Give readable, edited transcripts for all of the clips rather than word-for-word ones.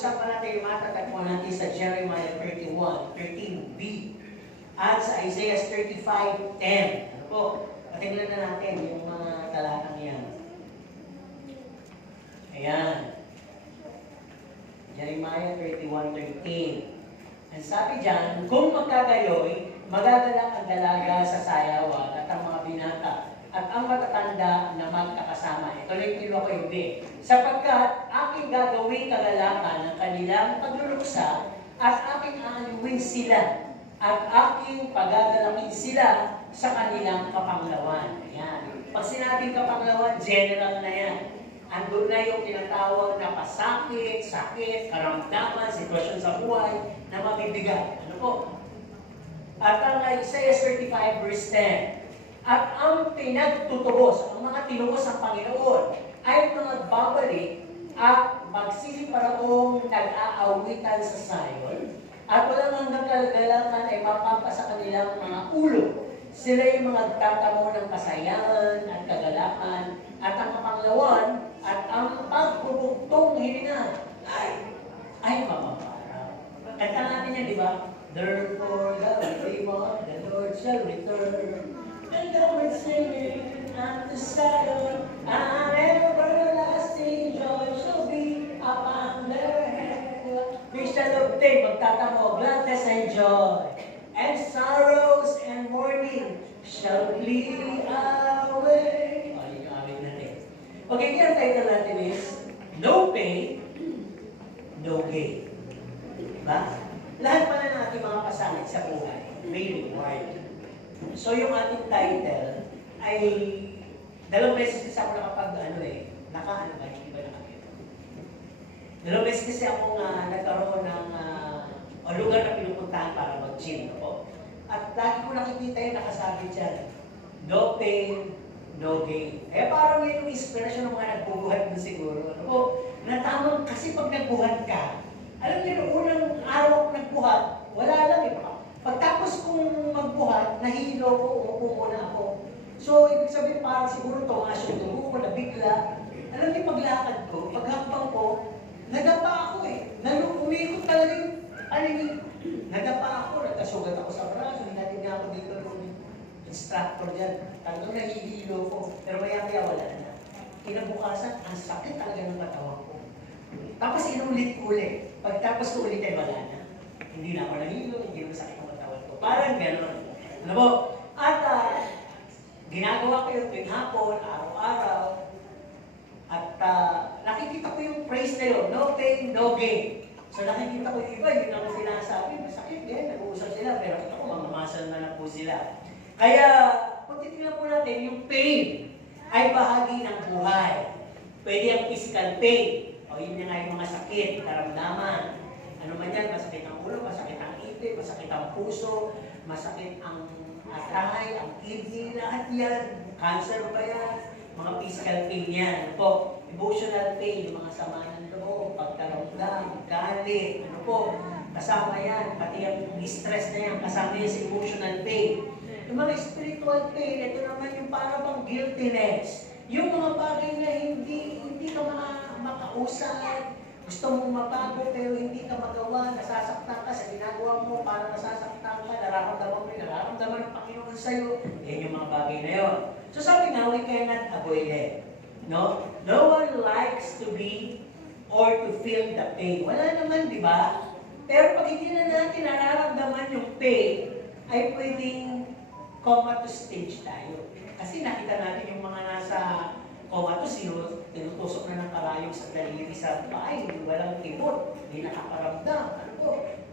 pag-uusapan natin yung matatagpuan natin sa Jeremiah 31, 13b at sa Isaiah 35:10. Ano po? Patingnan na natin yung mga talatang yan. Ayan. Jeremiah 31:13. Ang sabi dyan, kung magkagayoy, magagalak ang dalaga sa sayawan at ang mga binata at ang matatanda na magkakasama. Ito lang yung ko yung B. Sapagkat aking gagawin kagalakan ng kanilang pagluluksa at aking aaliwin sila at aking pagagalakin sila sa kanilang kapanglawan. Ayan. Pag sinabing kapanglawan, general na yan. Andun na yung tinatawag na pasakit, sakit, karamdaman, sitwasyon sa buhay na mabibigat. Ano po? At ang Isaiah 35 verse 10, at ang pinagtutubos, ang mga tinubos ng Panginoon, ay mga babalik at magsisiparaong nag-aawitan sa Zion, at walang hanggang kalagalakan ay mapampa sa kanilang mga ulo. Sila yung mga tatamo ng kasayangan at kagalakan, at ang kapanglawan, at ang pagbubugtong hininga ay mapaparaw. Kanta natin yan, di ba? Therefore the redeemed of the Lord shall return, and the Lord singing at the Zion, and everlasting joy shall be upon their head. We shall obtain, magtatamo, gladness and joy, and sorrows and mourning shall flee away. O, yun yung amin natin. Okay, yung title natin is No Pain, No Gain. Diba? Lahat pala ng ating mga pasanit sa buhay may reward. So yung ating title ay dalawang beses kasi ako nakapag-ano naka-ano ba? Hindi ba nakapit? Dalawang beses kasi ako nagkaroon ng lugar na pinupuntahan para mag-gym. At lagi ko nakikita yung nakasabi dyan, no pain, no gain. Eh parang yun yung inspirasyon ng mga nagbubuhat mo siguro. Ano po? Na tamang kasi pag nagbuhat ka, alam niyo, unang araw ko nagbuhat, wala lang Pagtapos kong magbuhat, nahilo ko, umupo muna ako. So, ibig sabihin parang siguro tumaas yung dugo ko, nabigla. Alam niyo, paglakad ko, paghakbang ko, nadapa ako umikot talaga yung paligid. Nadapa ako, nagkasugat ako sa braso, hinatin nga ako dito ng instructor dyan. Talagang nahihilo ko, pero maya-maya wala na. Kinabukasan, ang sakit talaga ng katawan ko. Tapos inulit-ulit. Pagtapos ko ulit ay wala na. Hindi na ako nahilo, hindi na sakit ang katawan ko. Parang gano'n. Ano po? At ginagawa ko yung tuwing hapon, araw-araw. At nakikita ko yung praise na yun, no pain, no gain. So nakikita ko yung iba, yun ang sinasabi, masakit din, nag-uusap sila, pero kita ko, mga muscle na po sila. Kaya, kung titignan po natin, yung pain ay bahagi ng buhay. Pwede ang physical pain. O yun nga yung mga sakit, karamdaman. Ano man yan, masakit ang ulo, masakit ang ipin, masakit ang puso, masakit ang atay, ang kidney, lahat yan. Cancer ba yan? Mga physical pain yan. Ano po? Emotional pain, yung mga sama ng loob, pagkaramdam, galit, ano po? Kasama yan. Pati yung stress na yan, kasama yan sa emotional pain. Yung mga spiritual pain, ito naman yung para bang guiltiness. Yung mga bagay na hindi ka makausap, gusto mong mabago pero hindi ka magawa, nasasaktan ka sa ginagawa mo, para nasasaktan ka, nararamdaman mo yung nararamdaman ng Panginoon sa'yo, yan yung mga bagay na yun. So sabi nga, we cannot avoid it. No? No one likes to be or to feel the pain. Wala naman, di ba? Pero pag hindi na natin nararamdaman yung pain, ay pwedeng comatose stage tayo. Kasi nakita natin yung mga nasa comatose, tinutusok na ng karayong sa daliri sa bahay, walang tibot, hindi nakakaramdam. Ano po?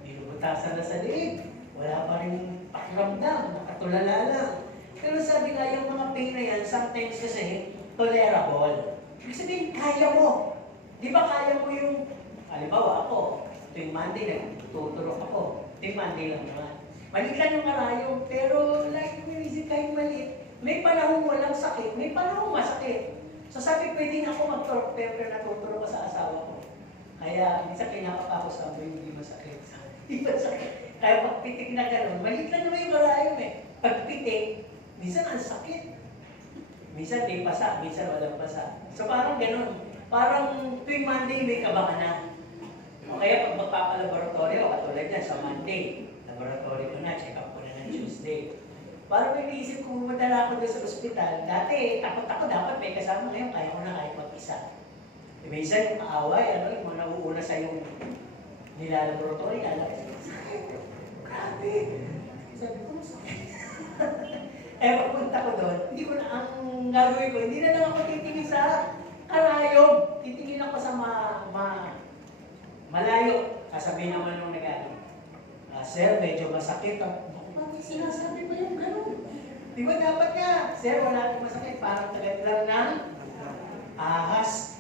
Binubutasan na sa liig, wala pa rin pakiramdam, nakatulala lang. Pero sabi nga, yung mga pain na yan, sometimes kasi tolerable. Ibig sabihin, kaya mo. Di ba kaya mo yung, halimbawa ako, tuwing Monday, nagtuturok ako. Tuwing Monday lang naman. Maliit lang yung karayong, pero like music kahit maliit, may panahon walang sakit, may panahon masakit. So sabi, pwede ako mag-torque pero natuturo ko sa asawa ko. Kaya, minsan pinapakako sa amoy, hindi masakit. Hindi masakit. Kaya pagpitik na gano'n, maliit lang naman yung karayong Pagpitik, minsan ang sakit. Minsan may pasa, minsan walang pasa. So parang gano'n. Parang tuwing Monday may kaba ka na. O kaya pag magpapalaboratory, o katulad yan sa Monday, laboratory ko na, check up ko na ng Tuesday. Parang may naisip kung madala ako doon sa ospital, dati takot ako dapat may kasama, ngayon kaya ko na kahit mag-isa. E minsan yung kaaway, yung mga nauuna sa yung nilalaboratory, alam ko, grabe. Sabi ko, masakit. Eh, pagpunta ko doon, hindi ko na ang gagawin ko, hindi na lang ako titingin sa karayom. Titingin ako sa malayo. Sasabihin naman nung nag-ano, sir, medyo masakit. Bakit sinasabi mo yung gano'n? Di ba dapat nga, sir, wala akong masakit. Parang tagat lang ng ahas.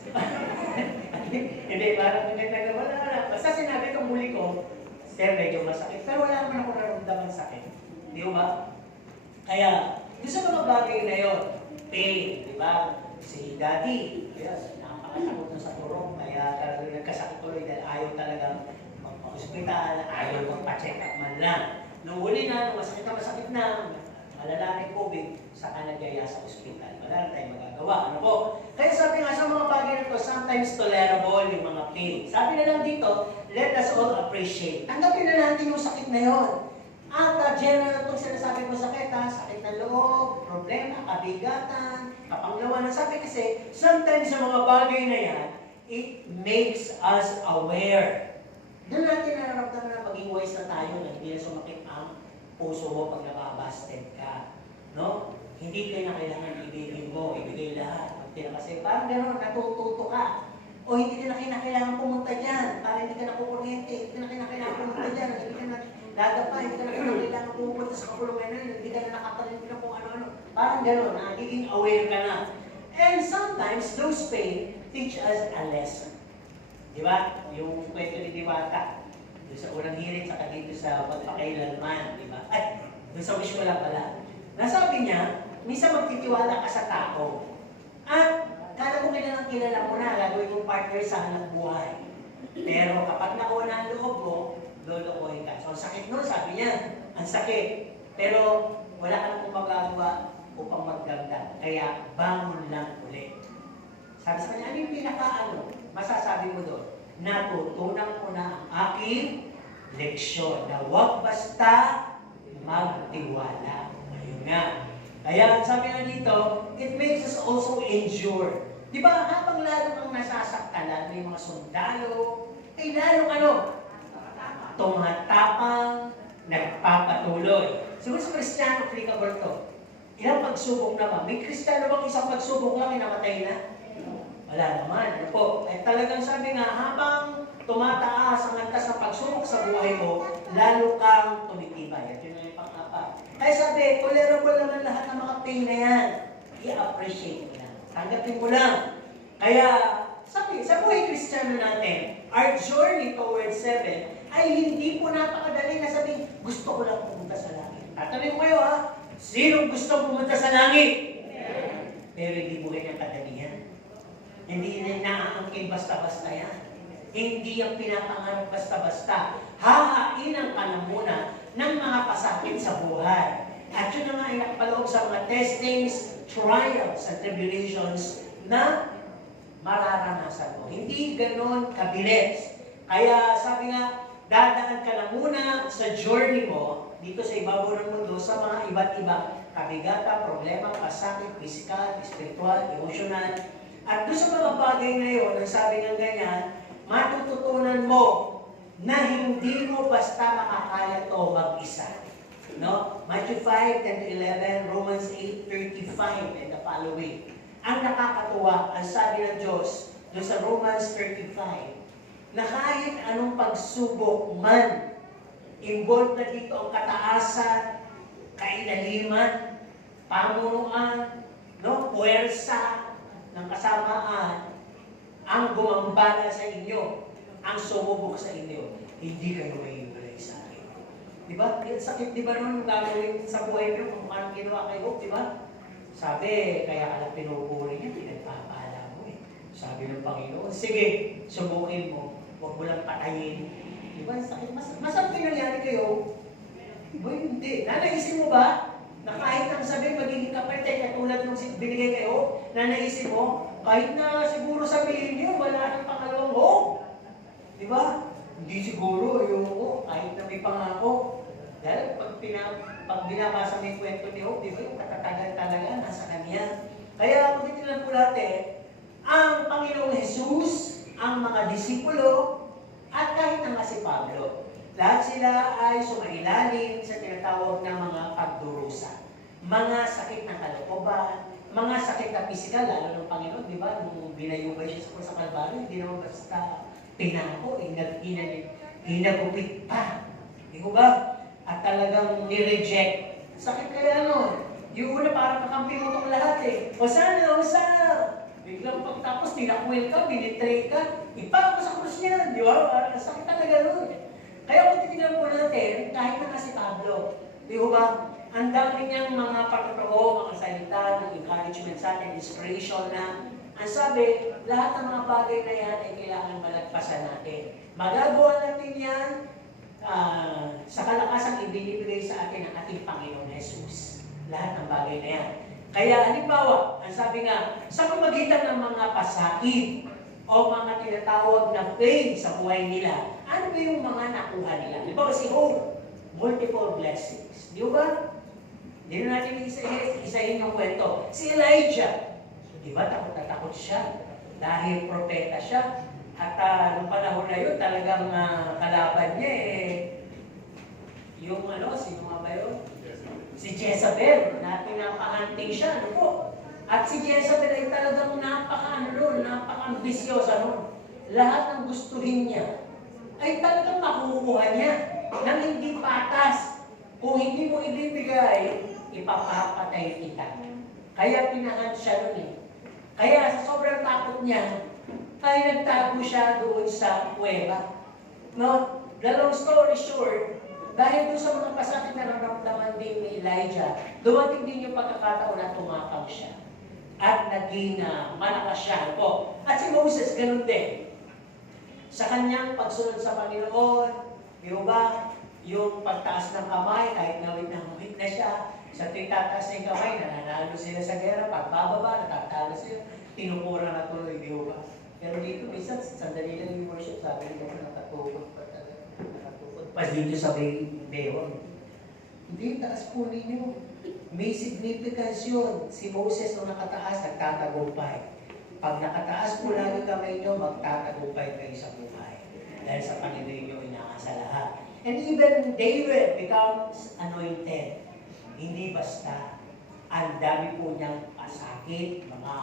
Hindi, parang tagat wala na. Basta sinabi itong muli ko, sir, medyo masakit. Pero wala naman ako naramdaman sakit. Di ba? Kaya, doon sa mga bagay na yun, pain, di ba? Si daddy, yes, nakakatakot na sa turong, kaya talagang nagkasakit tuloy dahil ayaw talagang magpa-hospital, ayaw magpa-check up man lang. Nung huli na, nung masakit na, malala ng COVID, saka nagyaya sa hospital. Wala na tayong magagawa. Ano po? Kaya sabi nga sa mga bagay na ito, sometimes tolerable yung mga pain. Sabi na lang dito, let us all appreciate. Tanggapin na natin yung sakit na yun. At general itong sinasabi ko sakit, sakit na loob, problema, kabigatan, kapanglawanan. Sabi kasi, sometimes sa mga bagay na yan, it makes us aware. Doon natin nararamdaman na maging wise na tayo na hindi na sumakit ang puso mo pag nababasted ka. No? Hindi kayo na kailangan ibigay mo, ibigay lahat. Kasi parang gano'n, natututo ka. O hindi ka na kailangan pumunta dyan, para hindi ka na kukuryente, hindi ka na kailangan pumunta dyan, hindi ka na lagap pa, hindi ka na kailangan pumunta sa kakulungan na yun, hindi ka na nakatalinig na kung ano-ano. Parang gano'n, nagiging aware ka na. And sometimes, those pain teach us a lesson. Di ba? Yung kwento ni Diwata, doon sa unang hirit, saka dito sa pagpakailanman, di ba? Ay, doon sa wish ko lang pala. Nasabi niya, minsan magtitiwala ka sa tao. At kala mo kilala mo na, gagawin mong partner sa hanap buhay. Pero kapag nakuha na ang loob mo, lolokohin ka. So, ang sakit nun, sabi niya, ang sakit. Pero wala ka nang magagawa upang magdagdag. Kaya bangon lang ulit. Sabi sa kanya, ano yung pinaka-ano? Masasabi mo doon, natutunan ko na ang aking leksyon na huwag basta magtiwala. Ayun nga. Kaya sabi nga dito, it makes us also endure. Di ba, habang lalo kang nasasaktalan, may mga sundalo, ay lalong ano? Tumatapang, nagpapatuloy. Siguro sa Kristiyano, applicable to. Ilang pagsubok naman. May Kristiyano bang isang pagsubok lang, inamatay na? Wala naman. Ano po? Ay talagang sabi nga, habang tumataas ang antas ng pagsubok sa buhay mo, lalo kang tumitibay. At yun ang pang-apat. Kaya sabi, tolerable naman lahat ng mga pain na yan. I-appreciate mo lang. Tanggapin mo lang. Kaya, sabi, sa buhay Kristiyano natin, our journey towards heaven ay hindi po napakadali na sabihin, gusto ko lang pumunta sa langit. Tatanungin ko kayo ha, sino gusto pumunta sa langit? Pero hindi buhay ng kadalihan. Hindi na naaangkin basta-basta yan. Hindi ang pinapangarap basta-basta. Hahainan ka na muna ng mga pasakit sa buhay. At yun na nga ay nakapaloob sa mga testings, trials, and tribulations na mararanasan mo. Hindi ganon kabilis. Kaya sabi nga, dadaan ka na muna sa journey mo dito sa ibabaw ng mundo sa mga iba't ibang kabigatan, problema, pasakit, physical, spiritual, emotional. At doon sa mga bagay na yun, ang sabi ng ganyan, matututunan mo na hindi mo basta makakaya to mag-isa. No? Matthew 5:10-11, Romans 8:35, and the following. Ang nakakatuwa, ang sabi ng Diyos, doon sa Romans 35, na kahit anong pagsubok man, involved na dito ang kataasan, kailaliman, pamunuan, no? Puwersa ng kasamaan, ang gumambala sa inyo, ang sumubok sa inyo, hindi kayo maiwalay sa akin. Di ba? Sakit, di ba nung gagawin sa buhay nyo kung anong ginawa kay Job, di ba? Sabi, kaya alam pinupuri niya, pinagpapala mo eh. Sabi ng Panginoon, sige, subukin mo, huwag mo lang patayin. Di ba? Sakit, masarap nangyari kayo. Di ba? Hindi. Nanaisin mo ba? Na kahit ang sabihin, magiging kapatid, katulad nung binigay kayo, na naisip mo, kahit na siguro sabihin niyo, wala nang pangalawang hope. Di ba? Hindi siguro, ayoko, kahit na may pangako. Dahil pag binabasa mo yung kwento ni Job, di ba yung katatagan talaga nasa kanya. Kaya kung titignan po natin, ang Panginoong Jesus, ang mga disipulo, at kahit na si Pablo, lahat sila ay sumailalim sa tinatawag na mga pagdurusa. Mga sakit ng kalooban, mga sakit na pisikal, lalo ng Panginoon, di ba? Nung binayubay siya sa Kalbaryo, hindi naman basta pinako, hinagupit pa. Di ko ba? At talagang nireject. Sakit kaya nun. Yung una parang kakampi mo itong lahat eh. Hosana, Hosana! Biglang pagtapos, tinakwil ka, binitray ka, ipako sa krus niya. Di ba? Parang sakit talaga nun. Kaya kung titignan po natin, kahit na si Pablo, di ba? Ang dami niyang mga pagkatao, mga salita, ng encouragement sa atin, inspiration na, ang sabi, lahat ng mga bagay na yan ay kailangan malagpasan natin. Magagawa natin yan sa kalakasang ibinibigay sa atin ng ating Panginoon Jesus. Lahat ng bagay na yan. Kaya, halimbawa, ang sabi nga, sa pamagitan ng mga pasakit o mga tinatawag na pain sa buhay nila, ano ba yung mga nakuha nila? Halimbawa, si Job, multiple blessings. Di ba? Hindi na natin isahin yung kwento. Si Elijah, di ba, takot na takot siya dahil propeta siya. At nung panahon na yun, talagang kalaban niya yung sino nga ba yun? Si Jezebel, na pinapahunting siya, ano po? At si Jezebel ay talagang napaka-ambisyosa nun. Lahat ng gustuhin niya ay talagang makukuha niya nang hindi patas. Kung hindi mo ibibigay, ipapapatay kita. Kaya pinahan siya nun eh. Kaya sa sobrang takot niya, ay nagtago siya doon sa kuweba. No? The long story short, dahil doon sa mga pasakit na naramdaman din ni Elijah, dumating din yung pagkakataon na tumakang siya. At naging malakas siya. Po. At si Moses, ganun din. Sa kanyang pagsunod sa Panginoon, di ba, yung pagtaas ng kamay, kahit nawit na siya, sa titaas ng kamay, nananalo sila sa gera, pagbababa, natatalo sila, tinukura na tuloy, di ba? Pero dito, minsan, sandali lang yung worship, sabi nila, nakatukod pa talaga. Nakatukod pa dito sa Beon. Hindi, taas po ninyo. May significance yun. Si Moses nung nakataas, nagtatagumpay. Pag nakataas po lagi kamay nyo, magtatagumpay kayo sa buhay. Dahil sa Panginoon nyo inaasa lahat. And even David becomes anointed. Hindi basta. Ang dami po niyang pasakit, mga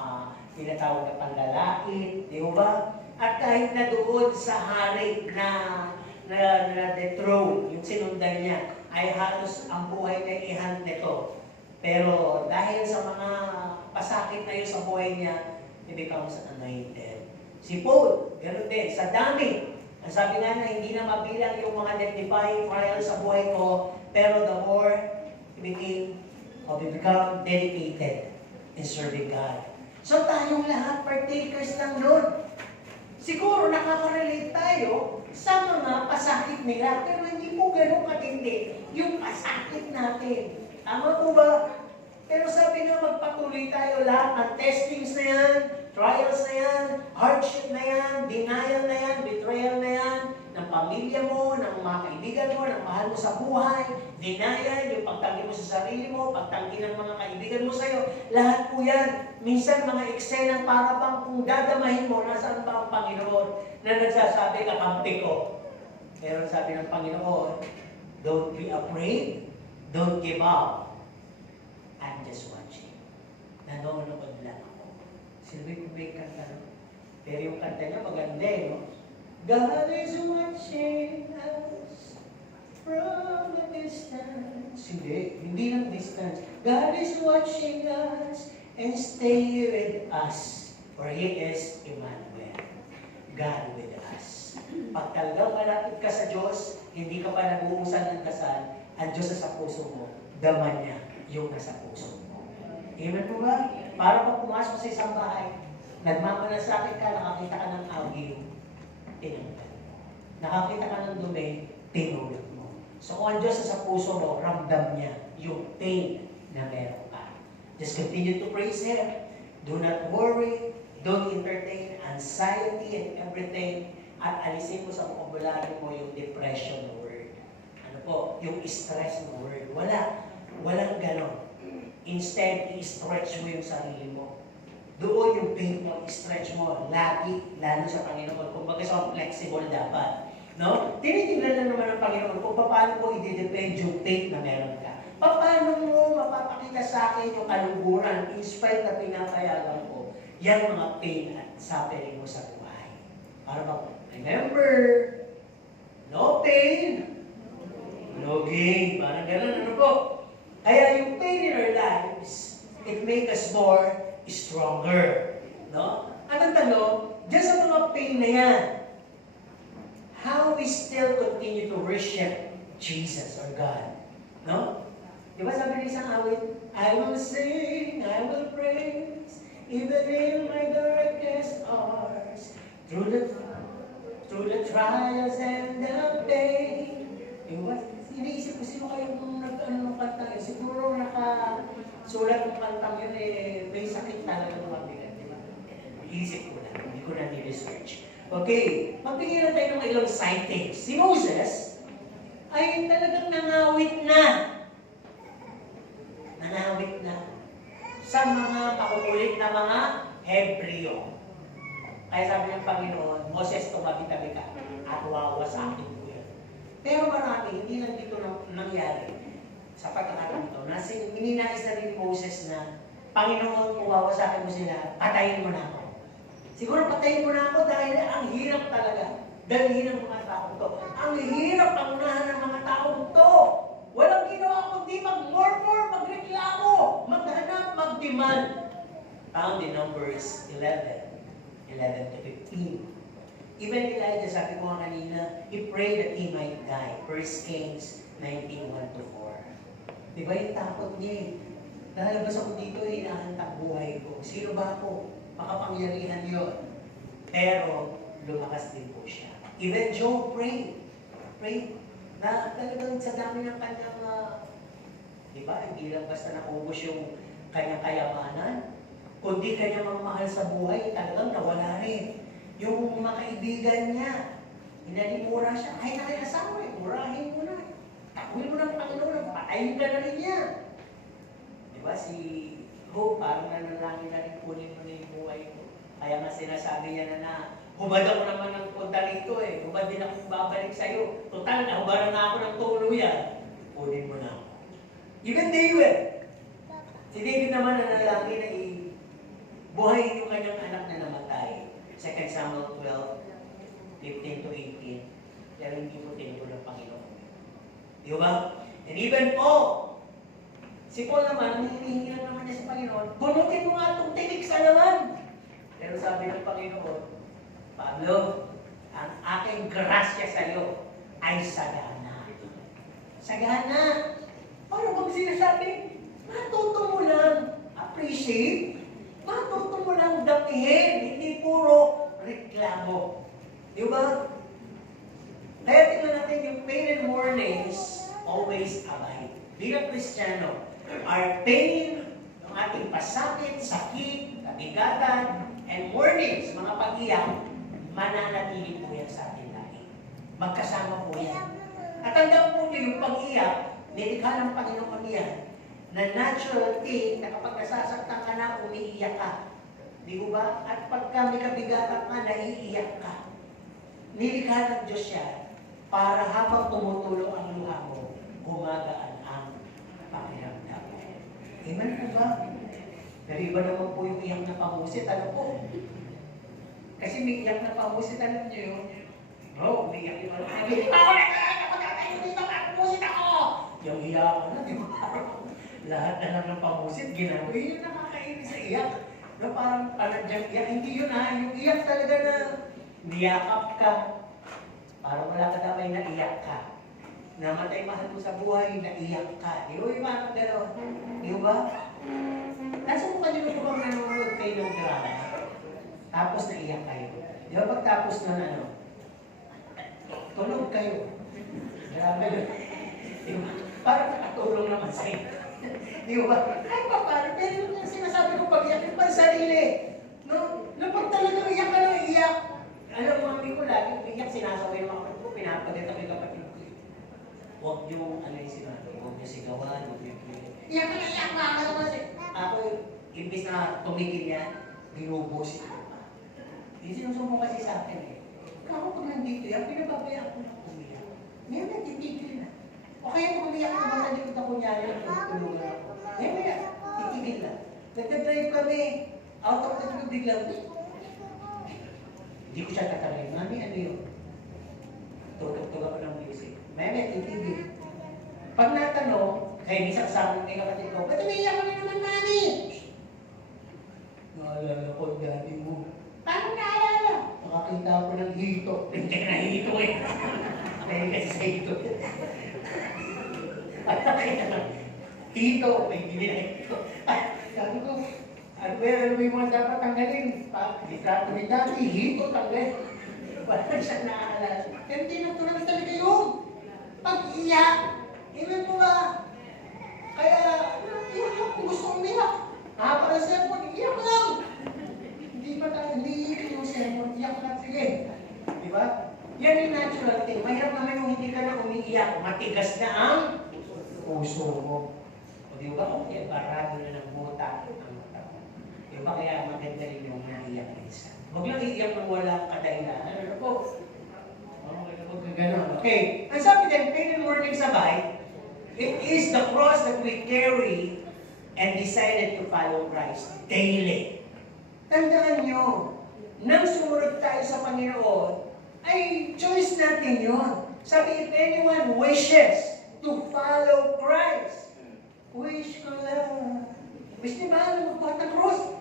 tinatawag na panlalait, di ba? At kahit na doon sa hari na dethrone, yung sinundan niya, ay halos ang buhay na ihand nito. Pero dahil sa mga pasakit na yun sa buhay niya, he becomes anointed. Si Paul, ganoon din, sa dami. Ang sabi nga na hindi na mabilang yung mga death-defying trials sa buhay ko, pero the more he become dedicated in serving God. So tayong lahat, partakers lang doon. Siguro nakaka-relate tayo sa mga pasakit nila, pero hindi po ganun katindi yung pasakit natin. Tama po ba? Pero sabi nga, magpatuloy tayo lahat ng testings na yan, trials na yan, hardship na yan, denial na yan, betrayal na yan, ng pamilya mo, ng mga kaibigan mo, ng mahal mo sa buhay, denial, yung pagtanggi mo sa sarili mo, pagtanggi ng mga kaibigan mo sa'yo, lahat po yan. Minsan mga eksenang para bang kung dadamahin mo, nasaan ba ang Panginoon na nagsasabi, kakampi ko. Pero sabi ng Panginoon, don't be afraid, don't give up. I'm just watching. Nanonood lang ako. Silbi ko may kanta, no? Pero yung kanta niya maganda, no? God is watching us from a distance. Hindi lang distance. God is watching us and stay with us. For He is Emmanuel. God with us. Pag talagang malapit ka sa Diyos, hindi ka pa nag-uusal ng dasal, ang Diyos sa puso mo, daman niya yung nasa puso mo. Amen po ba? Para pag pumasok sa isang bahay, nagmamalasakit ka, nakakita ka ng agyo, tinanggal mo. Nakakita ka ng dumi, tinulog mo. So kung ang Diyos sa puso mo, ramdam niya yung pain na meron ka. Just continue to praise Him. Do not worry. Don't entertain anxiety and everything. at alisin mo sa vocabulary mo yung depression na word. Ano po? Yung stress na word. Walang ganon. Instead, i-stretch mo yung sarili mo. Doon yung faith mo, i-stretch mo lagi, lalo sa Panginoon. Kung baga sa flexible dapat. No? Tinitingnan na naman ng Panginoon kung paano mo i-depend yung faith na meron ka. Paano mo mapapakita sa akin yung kaluguran in spite na pinapayagan ko yan mga pain at suffering mo sa buhay. Para ba, remember, no pain, no gain. Parang gano'n, ano po? Kaya yung pain in our lives, it makes us more stronger. No? Anong tanong? Diyan sa mga pain na yan, how we still continue to worship Jesus or God. No? Di ba sabi ng isang awit, I will sing, I will praise, even in my darkest hours, through the trials and the pain. Di ba? Iniisip ko, sino kayo nung nag-ano ng kantang yun? Siguro nakasulat ng kantang yun, may sakit talaga ng mabigat. Di ba? Iisip ko lang, hindi ko na ni-research. Okay, magtingin na tayo ng ilang sightings. Si Moses ay talagang nangawit na sa mga pakukulit na mga Hebreo. Kaya sabi ng Panginoon, Moses, tumabi-tabi ka at wawa sa akin po yan. Pero marami, hindi lang dito nangyari sa pagkakataon ito. Ninais na rin ni Moses na, Panginoon, kung wawa sa akin mo sila, patayin mo na ako. Siguro patayin mo na ako dahil ang hirap talaga. Dalhin ang mga taong to. Ang hirap pangunahan ng mga taong to. Walang ginawa kundi mag-murmur, magreklamo, maghanap, mag-demand. Found in Numbers 11 to 15. Even Elijah, sabi ko nga kanina, he prayed that he might die. 1 Kings 19:1-4. Di ba yung takot niya eh? Lalabas ako dito, hinahantak buhay ko. Sino ba ako? Makapangyarihan yun. Pero, lumakas din po siya. Even Job prayed na talagang sa dami ng kanyang, di ba, hindi lang basta naubos yung kanyang kayamanan, kundi kanyang mahal sa buhay, talagang nawala rin. Yung mga kaibigan niya, inalimura siya, kahit na kayo asawa eh, murahin mo na. Takwil mo ng Panginoon, patayin ka na rin niya. Di ba, si Hope, parang nanalangin na rin kunin mo na yung buhay ko. Kaya nga sinasabi niya na hubad ako naman ng punta rito eh. Hubad din akong babalik sa'yo. Total, nahubaran na ako ng tuluyan. Kunin mo na ako. Even David. Si David naman nanalangin na buhayin yung kanyang anak na namatay. 2 Samuel 12:15-18. Pero hindi po tinuro ng Panginoon. Di ba? And even Paul, si Paul naman, hinihingi lang naman niya sa Panginoon, bunutin mo nga itong tinik sa laman. Pero sabi ng Panginoon, Pablo, ang aking grasya sa iyo ay sagana. Sagana. Paano bang sinasabi? Matuto mo lang appreciate, matuto mo lang damihin, hindi puro reklamo. Di ba? Kaya tingnan natin yung pain and mournings always abide. Bilang Kristiyano, our pain, ang ating pasakit, sakit, kabigatan, and mournings, mga pag-iyak, mananatili po yan sa atin lagi. Magkasama po yan. At hanggang po nyo yung pag-iyak, nilikha ng Panginoon yan, na natural thing na kapag nasasaktan ka na, umiiyak ka. Di ba ba? At pagka may kabigatan ka, naiiyak ka. Nilikha ng Diyos yan para habang tumutulong ang luha mo, gumagaan ang pakiramdam. Amen po ba? Pero iba naman po yung iyak na pangusit, ano po? Kasi may iyak na pangusit, alam nyo yun? No, may iyak yung ano. Hindi pa ako nagkakatayo dito, pangusit ako! Yung iyak ko na, di ba? Lahat na lang ng pangusit, ginawa. Yun yung nakakainis sa iyak. Na parang dyan iyak. Hindi yun ha, yung iyak talaga na niyakap ka. Parang wala ka damay na iyak ka. Namatay mahal mo sa buhay, naiyak ka. Di ba yung parang gano'n? Di ba? Nasa mo kanyo ko bang nanonood kayo ng drama? Tapos naiyak kayo. Di ba pagtapos na ano? Tulog kayo. Grabe yun. Di ba? Parang nakatulong naman sa'yo. Di ba? Ay pa parang, pero yung sinasabi ko pag iyak, yung sarili. No? Na pag talagang iyak ka ng iyak, Alam mo, mami ko lagi umiyak, sinasaway ng mga kapatid ko, pinapagat ako yung kapatid ko. Huwag niyong ano yung sinabi, huwag niyo sigawan, huwag niyo pilit. Iyak na iyak na ako kasi. Ako, imbis na tumigil yan, binubusin ko pa. Hindi sinusumbong kasi sa akin eh. Ako pag nandito yan, pinababayaan ko na umiyak. Ngayon na, titigil na. O kaya kung umiyak na ba nalikot ako niya, tulungan ako. Ngayon na, titigil na. Nagdadrive kami, out of the blue, biglang, hindi ko siya tatangin. Mami, ano yun? Tutugtog ako ng music. Meme, titigil. Pag natanong, kaya minsan kasama ng kapatid ko, ba't umiiyak ka na naman, Mami? Naalala ko, daddy mo. Paano naalala? Makakita ako ng hito. Hindi ka na hito eh. Dahil kasi sa hito. At nakita na, hito, may hindi na hito. Sabi ko, ano mo yung mga dapat tanggalin? Litrato ni daddy, hito tanggal. Wala siya naaalala. Pero hindi natural talaga yun. Pag-iyak, iwan mo ba? Kaya, iyak ako kung gusto umiyak. Para cellphone, iyak lang. Hindi pa tayo, hindi yung cellphone, iyak lang, sige. Di ba? Yan yung natural thing. Mahirap naman yung hindi ka na umiiyak. Matigas na ang puso mo. O di ba? Okay, barado na ng buta ang mata mo. Di ba? Kaya maganda rin yung naiyak minsan. Huwag lang iiyak ng walang kadahilanan. Ano po? Okay. Ang sabi din, pain and working sabay, it is the cross that we carry and decided to follow Christ daily. Tandaan nyo, nang sumunod tayo sa Panginoon, ay choice natin yun. Sabi, if anyone wishes to follow Christ, wish ko lang. Wish niyo ba na magpata cross?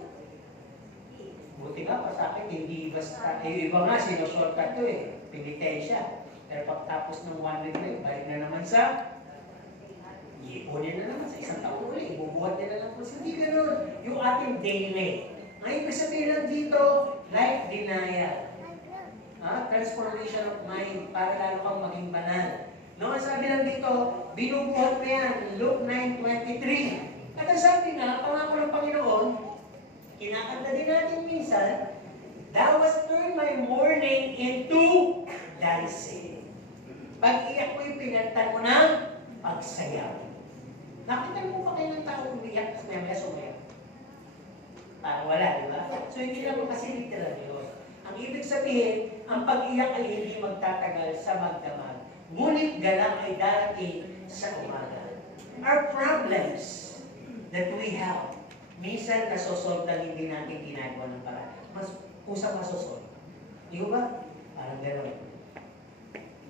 Buti nga pa sa akin, hindi basta, iba nga, sinushortcut to eh, penitensya. Pero pagtapos ng 1 week na balik na naman sa iipunin na naman sa isang taon ulit, ibubuhat nila lang po. Hindi ganun. Yung ating daily. Ang ibig sabihin lang dito, life denial. Transformation of mind para lalo kang maging banal. No, ang sabi lang dito, binubuhat mo yan, Luke 9:23. At ang sabi nga, pangako ng Panginoon, kinakanta din natin minsan, thou hast turned my mourning into dancing. Pag-iyak ko yung pinagtan mo ng pagsayaw. Nakita mo pa kayo ng tao umiyak at may sumayaw? Parang wala, di ba? So hindi lang mo kasi literal yun. Ang ibig sabihin, ang pag-iyak ay hindi magtatagal sa magdamag. Ngunit galang ay darating sa umaga. Our problems that we have, minsan nasosolve na hindi natin ginagawa ng paraan. Mas kusang masosolve. Di ba? Parang gano'n.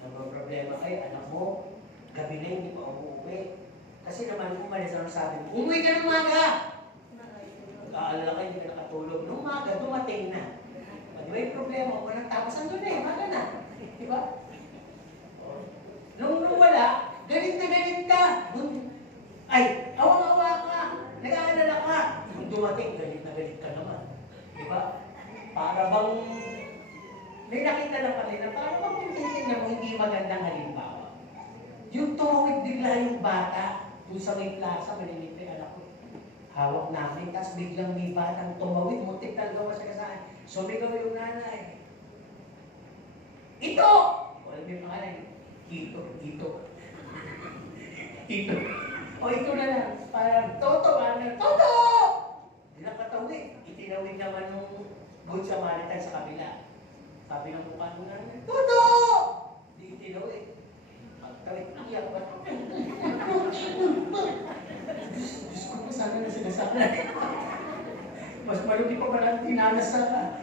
Ang problema kayo, anak mo, gabi na hindi pa umuwi. Kasi naman umalis ang sabi mo, umuwi ka ng umaga! Kaalala kayo, hindi ka nakatulog. Nung umaga, dumating na. Di ba yung problema? Walang tapos, andun na eh, umaga na. Di ba? Nung wala, galit na galit ka. Ay, awa-awa ka. Nag-aalala ka. Nung dumating, galit na galit ka naman. Di ba? Para bang may nakita lang kanina, para bang kung titignan mo, hindi magandang halimbawa. Yung tumawid bigla yung bata, doon sa may plaza, malilit na anak ko. Hawak namin, tapos biglang may batang tumawid, muntik talaga masakasaan. Sumigaw yung nanay. Ito! Wala may pangalan. Ito. O ito na lang. Parang, Toto! Toto! Hindi na katawid. Itinawid naman nung Good Samaritan sa kabila. Sabi ng mukha nung nanay, Toto! Hindi itinawid. Pagtawid, ang iyak ba? Diyos ko pa sana na sinasabi. Mas maluti pa pala tinanas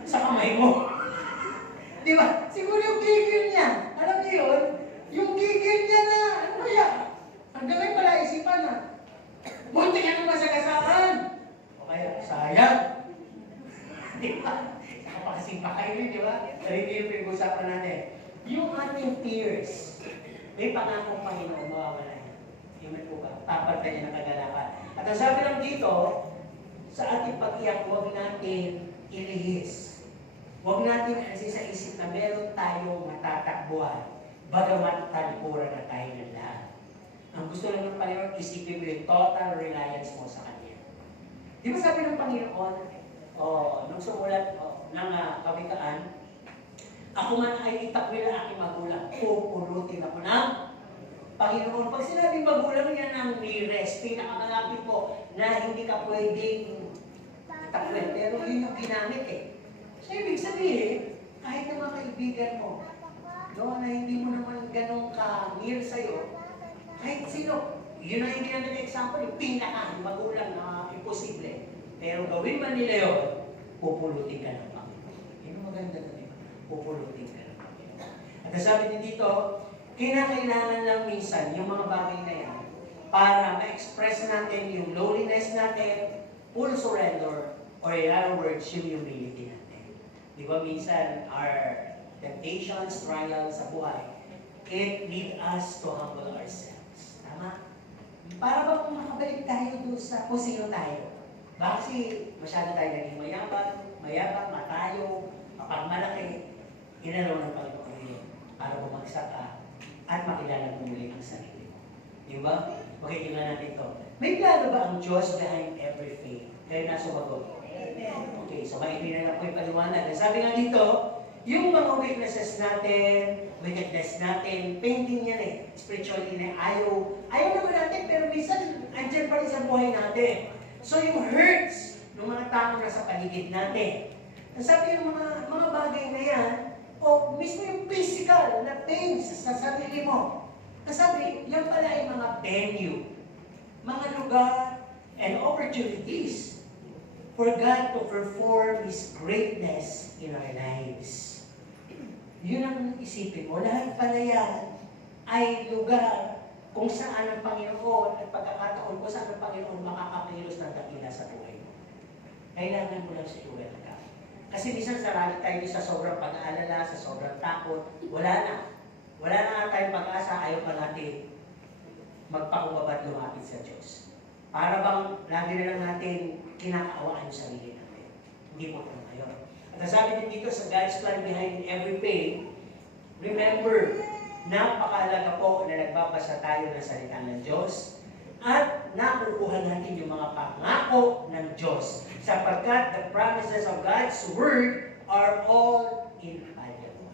sa kamay mo. Di ba? Siguro yung gigil niya. Alam niyo yun? Yung gigil niya na, ano kaya? Hanggang may pala isipan na. Bunti ka naman sa kasaan. O kaya, sayang. Di ba? Nakapakasing pa kayo rin, di ba? Sarili yung pinag-usapan natin. Yung ating tears, may pangakong Panginoon, mawawala yan. Yung may po ba? Papagta niya ng kagalakan. At ang sabi lang dito, sa ating pag-iyak, huwag natin ilihis. Huwag natin kasi sa isip na meron tayong matatakbuhan, bagamat talikuran na tayo ng lahat. Ang gusto lang ng Panginoon, isipin mo yung total reliance mo sa Kanya. Di ba sabi ng Panginoon, nung sumulat ng kawikaan, Ako man ay itakwil ang aking magulang, pupulutin ako ng Panginoon. Pag sinabing magulang, yan ang nearest, pinakamalapit po na hindi ka pwedeng itakwil. Pero yun yung ginamit eh. So, ibig sabihin, kahit na mga kaibigan mo, no, na hindi mo naman ganun ka-near sa'yo, kahit sino, yun ang hindi natin example, yung pinaka, yung magulang na imposible. Pero gawin man nila yun, pupulutin ka ng Panginoon. Yun ang maganda na yun, pupulutin ka ng Panginoon. At sabi din dito, kinakailangan lang minsan yung mga bagay na yan para ma-express natin yung lowliness natin, full surrender, or in other words, yung humility natin. Di ba minsan, our temptations, trials sa buhay, it lead us to humble ourselves. Tama? Para ba kung makabalik tayo doon sa kung sino tayo? Baka kasi masyado tayo naging mayabang, matayo, mapagmalaki, inalaw ng Panginoon yun para bumagsak ka at makilala mo muli ang sarili mo. Di ba? Makikita natin ito. May plano ba ang Diyos behind every faith? Kayo na sumagot. Okay, so maikli na lang po yung paliwanag. Sabi nga dito, yung mga weaknesses natin, wickedness natin, painting yan eh, spiritually na ayaw naman natin, pero minsan, andyan pa rin sa buhay natin. So yung hurts ng mga tao na sa paligid natin. Sabi yung mga bagay na yan, o mismo yung physical na pains sa sarili mo. Sabi, yan pala ay mga venue, mga lugar, and opportunities for God to perform His greatness in our lives. Yun ang isipin mo. Lahat pala yan ay lugar kung saan ang Panginoon at pagkakataon kung saan ang Panginoon makakakilos ng dakila sa buhay mo. Kailangan mo lang si welcome. Kasi minsan sarali tayo sa sobrang pag-aalala, sa sobrang takot, wala na. Wala na nga tayong pag-asa, ayaw pa natin magpakumbaba at lumapit sa Diyos. Para bang lagi na lang natin kinakaawaan yung sarili natin. Hindi po ito ngayon. At sabi din dito sa God's plan behind every pain, remember, napakahalaga po na nagbabasa tayo ng salita ng Diyos at nakukuha natin yung mga pangako ng Diyos sapagkat the promises of God's Word are all infallible.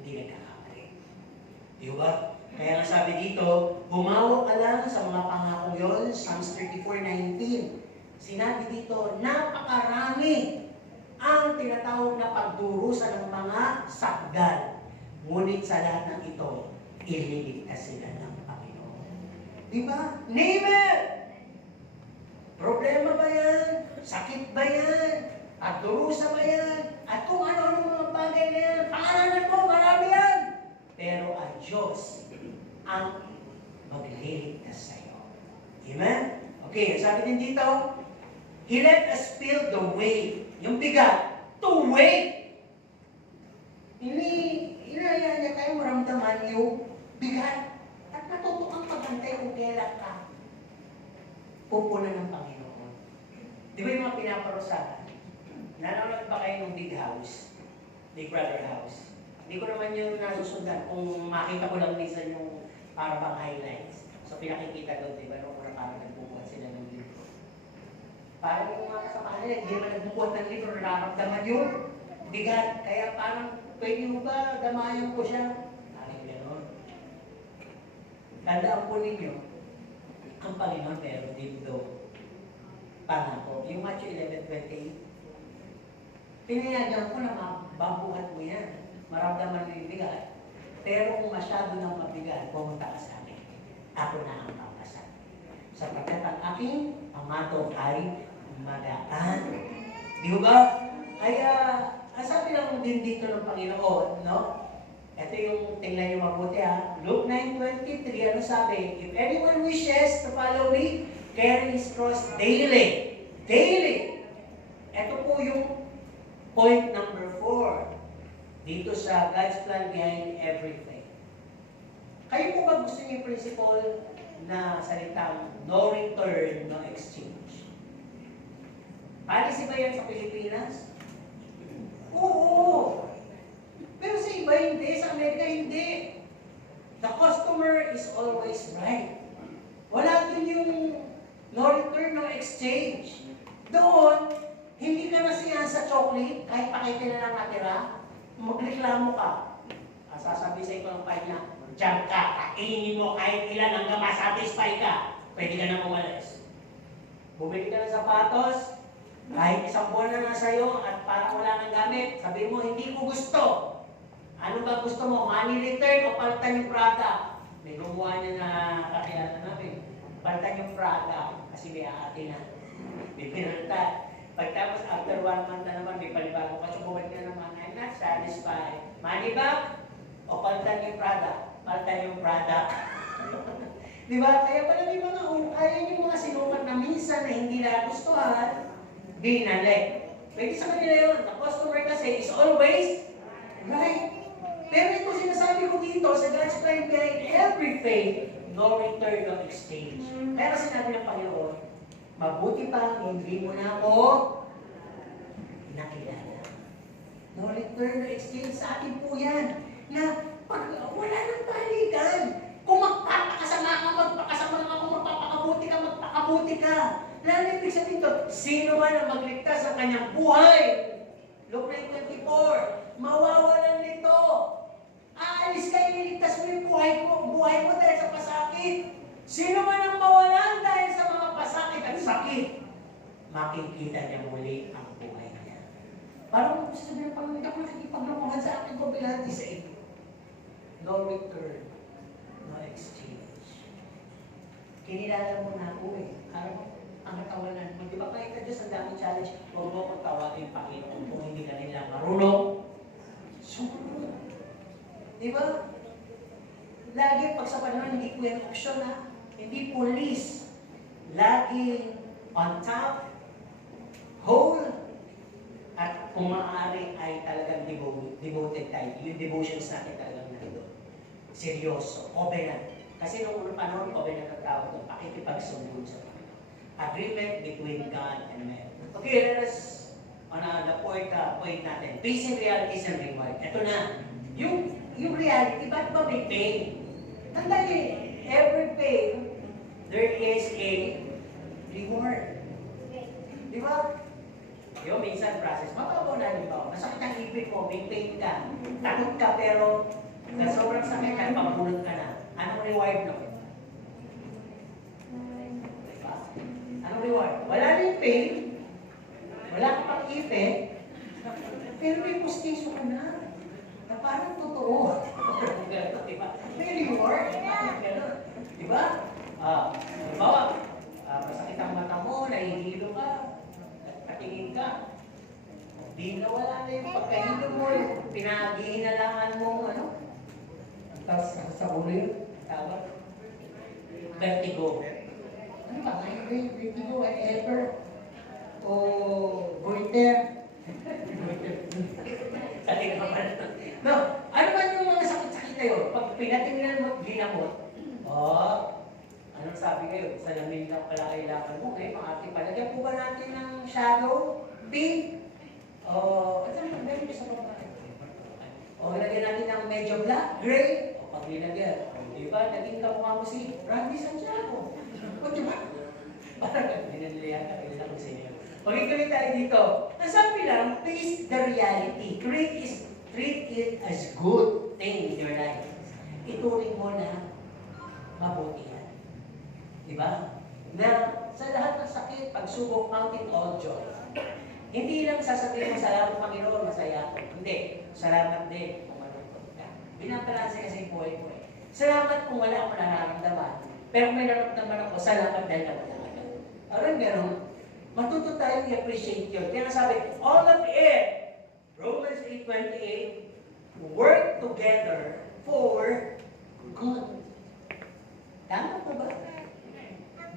Hindi nagkakamali. Di ba? Kaya nga sabi dito, bumawa ka lang sa mga pangako yon, Psalms 34:19. Sinabi dito, napakarami ang tinatawag na pagdurusa ng mga sakdal. Ngunit sa lahat ng ito, ililigtas sila ng Panginoon. Di ba? Name it! Problema ba yan? Sakit ba yan? Pagdurusa ba yan? At kung ano-ano mga bagay na yan, pangalanan mo, marami yan! Pero ang Diyos ang magliligtas sa iyo. Amen? Okay, sabi din dito, He let us feel the weight, yung bigat, to weight. Inaya niya tayo maramdaman yung bigat at matuto kang pagantay kung kailan ka pupunan ng Panginoon. Di ba yung mga pinaparusahan? Nanonood ba kayo ng Big House? Big Brother House? Hindi ko naman yung nasusundan kung makita ko lang minsan yung para bang highlights. So pinakikita doon, di ba? Nung una parang nagbubuhat sila ng libro. Parang yung mga kasama nila, hindi naman nagbubuhat ng libro, nararamdaman yung bigat. Kaya parang, pwede mo ba damayan ko siya? Parang gano'n. Tandaan po ninyo, ang Panginoon meron dito pangako. Yung Matthew 11:28, pinayagan ko na mabuhat mo yan. Maramdaman mo yung bigat. Pero kung masyado nang mabigat, pumunta ka sa akin. Ako na ang papasan. Sapagkat ang aking pamato ay magaan. Di ba? Kaya, sabi lang din dito ng Panginoon, no? Ito yung tingnan nyo mabuti ha. Luke 9:23, ano sabi? If anyone wishes to follow me, carry his cross daily. Daily. Ito po yung point number 4. Dito sa God's plan behind everything. Kayo po ba gusto niyo yung principle na salitang no return, no exchange? Policy ba yan sa Pilipinas? Oo. Pero sa iba hindi, sa Amerika hindi. The customer is always right. Wala din yung no return, no exchange. Doon, Hindi ka nasiyahan sa chocolate, kahit pakete na lang natira, magreklamo ka. Sasabi sa ito ng fight na, diyan ka, kainin mo kahit ilan hanggang masatisfy ka. Pwede ka na umalis. Bumili ka ng sapatos, kahit isang buwan na sa'yo at parang wala nang gamit, sabi mo, hindi ko gusto. Ano ba gusto mo? Money return o palitan yung product? May gumawa niya na kakilala namin. Palitan yung product kasi may aati na. May pinalitan. Pagtapos after 1 month na naman, may palibago ka. So, bumalik na naman, I'm not satisfied. Money back o palitan yung product? Palitan yung product. Di ba? Kaya pala may mga ayan yung mga sinukat na minsan na hindi nagustuhan, binalik. Pwede sa kanila yun. The customer kasi is always right. Pero ito sinasabi ko dito sa God's plan behind every faith, no return, no exchange. Kaya sinabi ng Panginoon, mabuti pa, hindi mo na ako nakilala. No return, no exchange. Sa akin po yan. Na pag wala nang balikan, kung magpapakasama ka, magpapakabuti ka, magpakabuti ka. Lalo ibig sabihin ito, sino man ang magligtas sa kanyang buhay? Luke 9:24, mawawalan nito. Aalis ka, ililigtas mo yung buhay mo dahil sa pasakit. Sino man ang mawalan dahil sa mga pasakit at sakit, makikita niya muli ang buhay niya. Parang gusto sabihin ng Panginoon, hindi ako nakikipaglukuhan sa akin kung bilati sa iyo. No return, no exchange. Kinilala mo na ako eh. Alam mo, ang katawanan mo. Di ba kahit ka Diyos ang daming challenge, huwag mo kong tawatin yung Panginoon kung hindi ka nila marunong. Sumunod. Di ba? Lagi pag sa panahon, hindi po yan option ha. Hindi police. Lagi on top, whole, at kung maaari ay talagang devoted tayo. Yung devotions natin talagang nandun. Seryoso. Covenant. Kasi nung unang panahon, covenant ang tawag doon. Pakikipagsumbun sa Panginoon. Agreement between God and man. Okay, let us on the point natin. Peace and realities and reward. Ito na. Yung reality, ba't ba may pain? Tandaan every pain, there is a reward. Di ba? Yung minsan process, mababaw na rin ba? Masakit ang ipin mo, may pain ka. Takot ka pero na sobrang sakit ka, pamulot ka na. Anong reward no? Diba? Anong reward? Wala rin pain, wala ka pang ipin, pero may pustiso ka na. Na parang totoo. Diba? May reward. Diba? Halimbawa, masakit ang mata mo, nahihilo ka, katingin ka. Di na wala na yung pagkahilo mo, yung pinag-iinalangan mo, ano? Tapos sa ulo yun, tawag. Vertigo. Ano ba? Vertigo, helper, o goiter. Saling naman. No, ano ba yung mga sakit-sakit na yun? Pag pinatingnan mo, ginamot, anong sabi kayo? Salamin lang pala kailangan mo. Okay, makati palagyan po ba natin ng shadow? Pink? At saan pagdali ko sa babae? Lagyan natin ng medyo black, gray? Pag nilagyan, di ba? Naging kamukha mo si Randy Santiago. Di ba? Parang dinalihan ka, kailangan ko sa inyo. Pagkikawin tayo dito. Ang sabi lang, face the reality. Treat it as good thing in your life. Ituring mo na mabuti yan. Diba? Na sa lahat ng sakit, pagsubok, count it all joy. Hindi lang sasabihin mo, salamat Panginoon, masaya ako. Hindi. Salamat din kung malungkot ka. Binabalanse kasi yung buhay mo eh. Salamat kung wala akong nararamdaman. Pero may nararamdaman ako, salamat dahil ako talaga. Alam gano'n? Matuto tayong i-appreciate yun. Kaya nasabi, all of it, Romans 8:28, work together for good. Tama ba ba?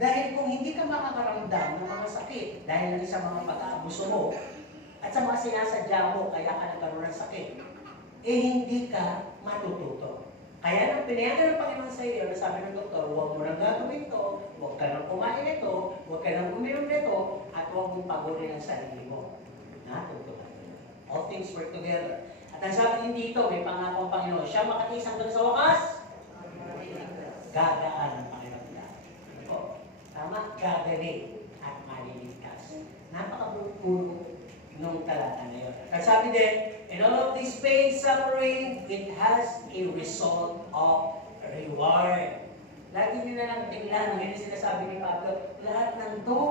Dahil kung hindi ka makakaramdam ng mga sakit, dahil lang sa mga pag-aabuso mo, at sa mga sinasadya mo, kaya ka nagkaroon ng sakit, hindi ka matututo. Kaya nang pinayagan ng Panginoon sa iyo, sabi ng doktor, huwag mo nang gagawin ito, huwag ka nang kumain ito, huwag ka nang uminom nito, at huwag mong pagurin ang sarili mo. Natuto ka. All things work together. At ang sabi din dito, may pangako ang Panginoon, siya makatiis hanggang sa wakas, gagaan ang Panginoon natin. Tama? Gagaling at maliligtas. Napakabulong nung talata na yun. At sabi din, in all of this pain, suffering, it has a result of reward. Lagi nyo na lang tingnan, yun yung sinasabi ni Pablo, lahat ng to,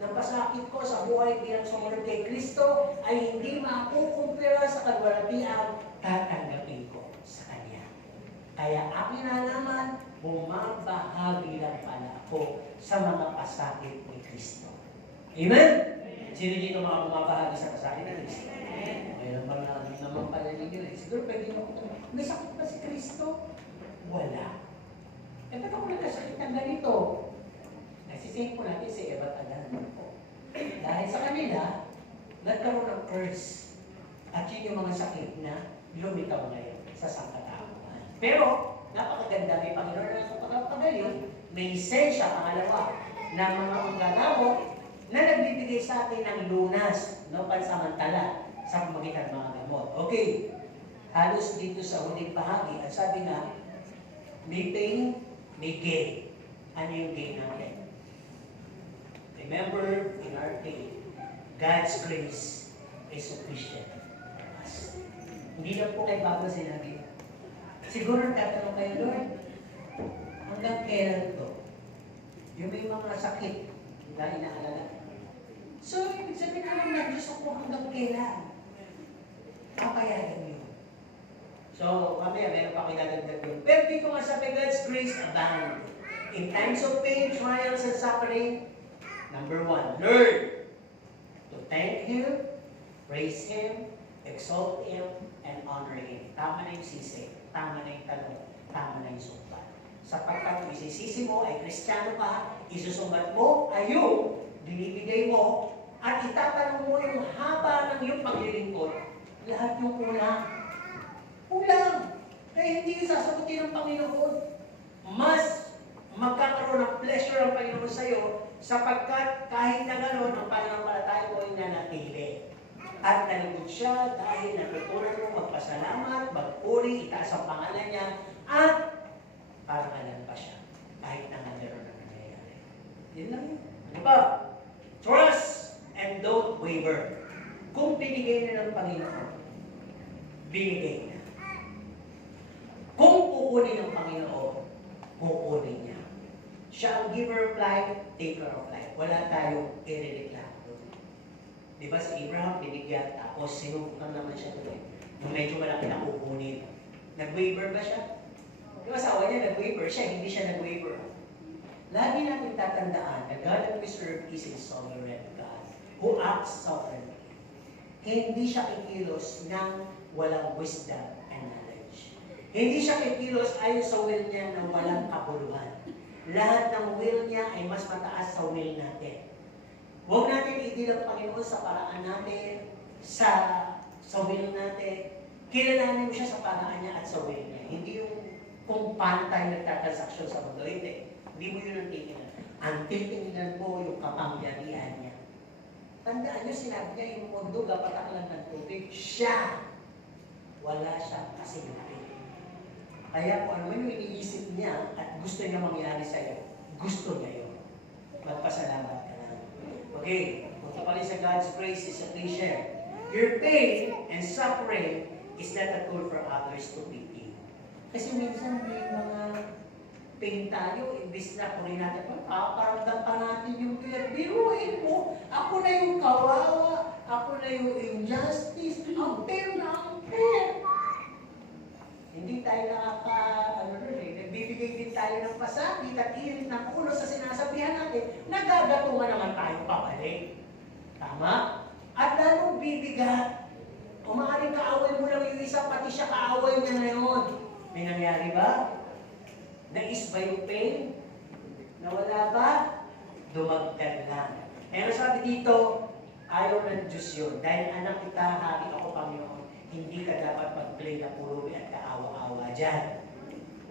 ng pasakit ko sa buhay bilang sumunod kay Kristo ay hindi makukumpira sa kalwalatiang tatanggapin ko sa Kanya. Kaya akin na naman, bumabahagi lang pala ako sa mga pasakit ni Kristo. Amen? Sino dito mga bumabahagi sa pasakit ni Kristo? Mayroon ba naman pala ninyo eh. Siguro pwede mo kung may sakit pa si Kristo? Wala. Eh, ba't ako nagkasakit ng ganito? Nagsising po natin si Eva at Adan. Dahil sa kanila, nagkaroon ng curse. At yun yung mga sakit na lumitaw ngayon sa sangkatauhan. Pero, napakaganda, may Panginoon na kapagpagayon, may lisensya, pangalawa, na mga manggagamot na nagbibigay sa atin ng lunas, no, pansamantala, sa pamagitan ng mga gamot. Okay, halos dito sa huling bahagi, at sabi nga, may pain, may gain. Ano yung gain natin? Remember, in our pain, God's grace is sufficient for us. Hindi na po kay Pablo sinabi. Siguro tatanong kayo, Lord, hanggang kailan to? Yung may mga sakit, na inaalala. So, ibig sabihin na lang na Diyos ako hanggang kailan? Papayagan niyo. So, mamaya, meron pa kinagagdag yun. Pero dito nga sabi, God's grace abound. In times of pain, trials, and suffering, number one, learn to thank Him, praise Him, exalt Him, and honor Him. Tama na yung sisi, tama na yung tanong, tama na yung sumbat. Sapagkat kung isisisi mo ay Kristiyano ka, isusumbat mo ay yung binibigay mo, at itatanong mo yung haba ng iyong paglilingkod, lahat yung kulang. Kulang. Kaya hindi sasagutin ng Panginoon. Mas magkakaroon ng pleasure ang Panginoon sa iyo sapagkat kahit na gano'n, ang pananampalataya mo ay nanatili. At nalugod siya dahil natutunan mo magpasalamat, magpuri, itaas ang pangalan niya, at parangalan pa siya kahit na meron na nangyayari. Yun lang yun. Ano ba? Trust and don't waver. Kung binigay na ng Panginoon, binigay na. Kung kukunin ng Panginoon, kukunin niya. Siya ang giver of life, taker of life. Wala tayong i-reklamo. Di ba sa Abraham, binigyan, tapos sinubukan naman siya tuloy. Yung medyo malaki na kukunin. Nag-waver ba siya? Yung asawa niya nag-waver, siya hindi siya nag-waver. Lagi natin tatandaan na God that we serve is a sovereign God who acts sovereignly. Hindi siya kikilos ng walang wisdom and knowledge. Hindi siya kikilos ayon sa will niya ng walang kabuluhan. Lahat ng will niya ay mas mataas sa will natin. Huwag natin idilang Panginoon sa paraan natin, sa will natin. Kilalanin mo siya sa paraan niya at sa will niya. Hindi yung kung paano tayo nagtatransaksyon sa mundo. Hindi mo yun ang titingnan. Ang titingnan mo yung kapangyarihan niya. Tandaan niyo, sinabi niya yung mundo, kapatakan ng tubig. Siya! Wala siyang kasinapin. Kaya kung ano yung iniisip niya at gusto niya mangyari sa'yo, gusto niya yun. Magpasalamat ka lang. Okay, punta pa rin sa God's grace is a share. Your pain and suffering is not a tool for others to pity. Kasi minsan may mga pain tayo, imbis na kunin natin, paparamdam pa natin yung bigat. Biruin mo, ako na yung kawawa, ako na yung injustice, ang pain na ang pain. Hindi tayo nagbibigay din tayo ng pasakit at irit ng ulo sa sinasabihan natin, nagagatungan naman tayo pabalik. Tama? At lalong bibigat. Kung maaaring kaaway mo lang yung isa, pati siya kaaway niya ngayon. May nangyari ba? Nais ba yung pain? Nawala ba? Dumagdag lang. Pero sabi dito, ayaw ng Diyos yun. Dahil anak kita, hari ako, Panginoon. Hindi ka dapat mag-play na pulubi at kaawa-awa dyan.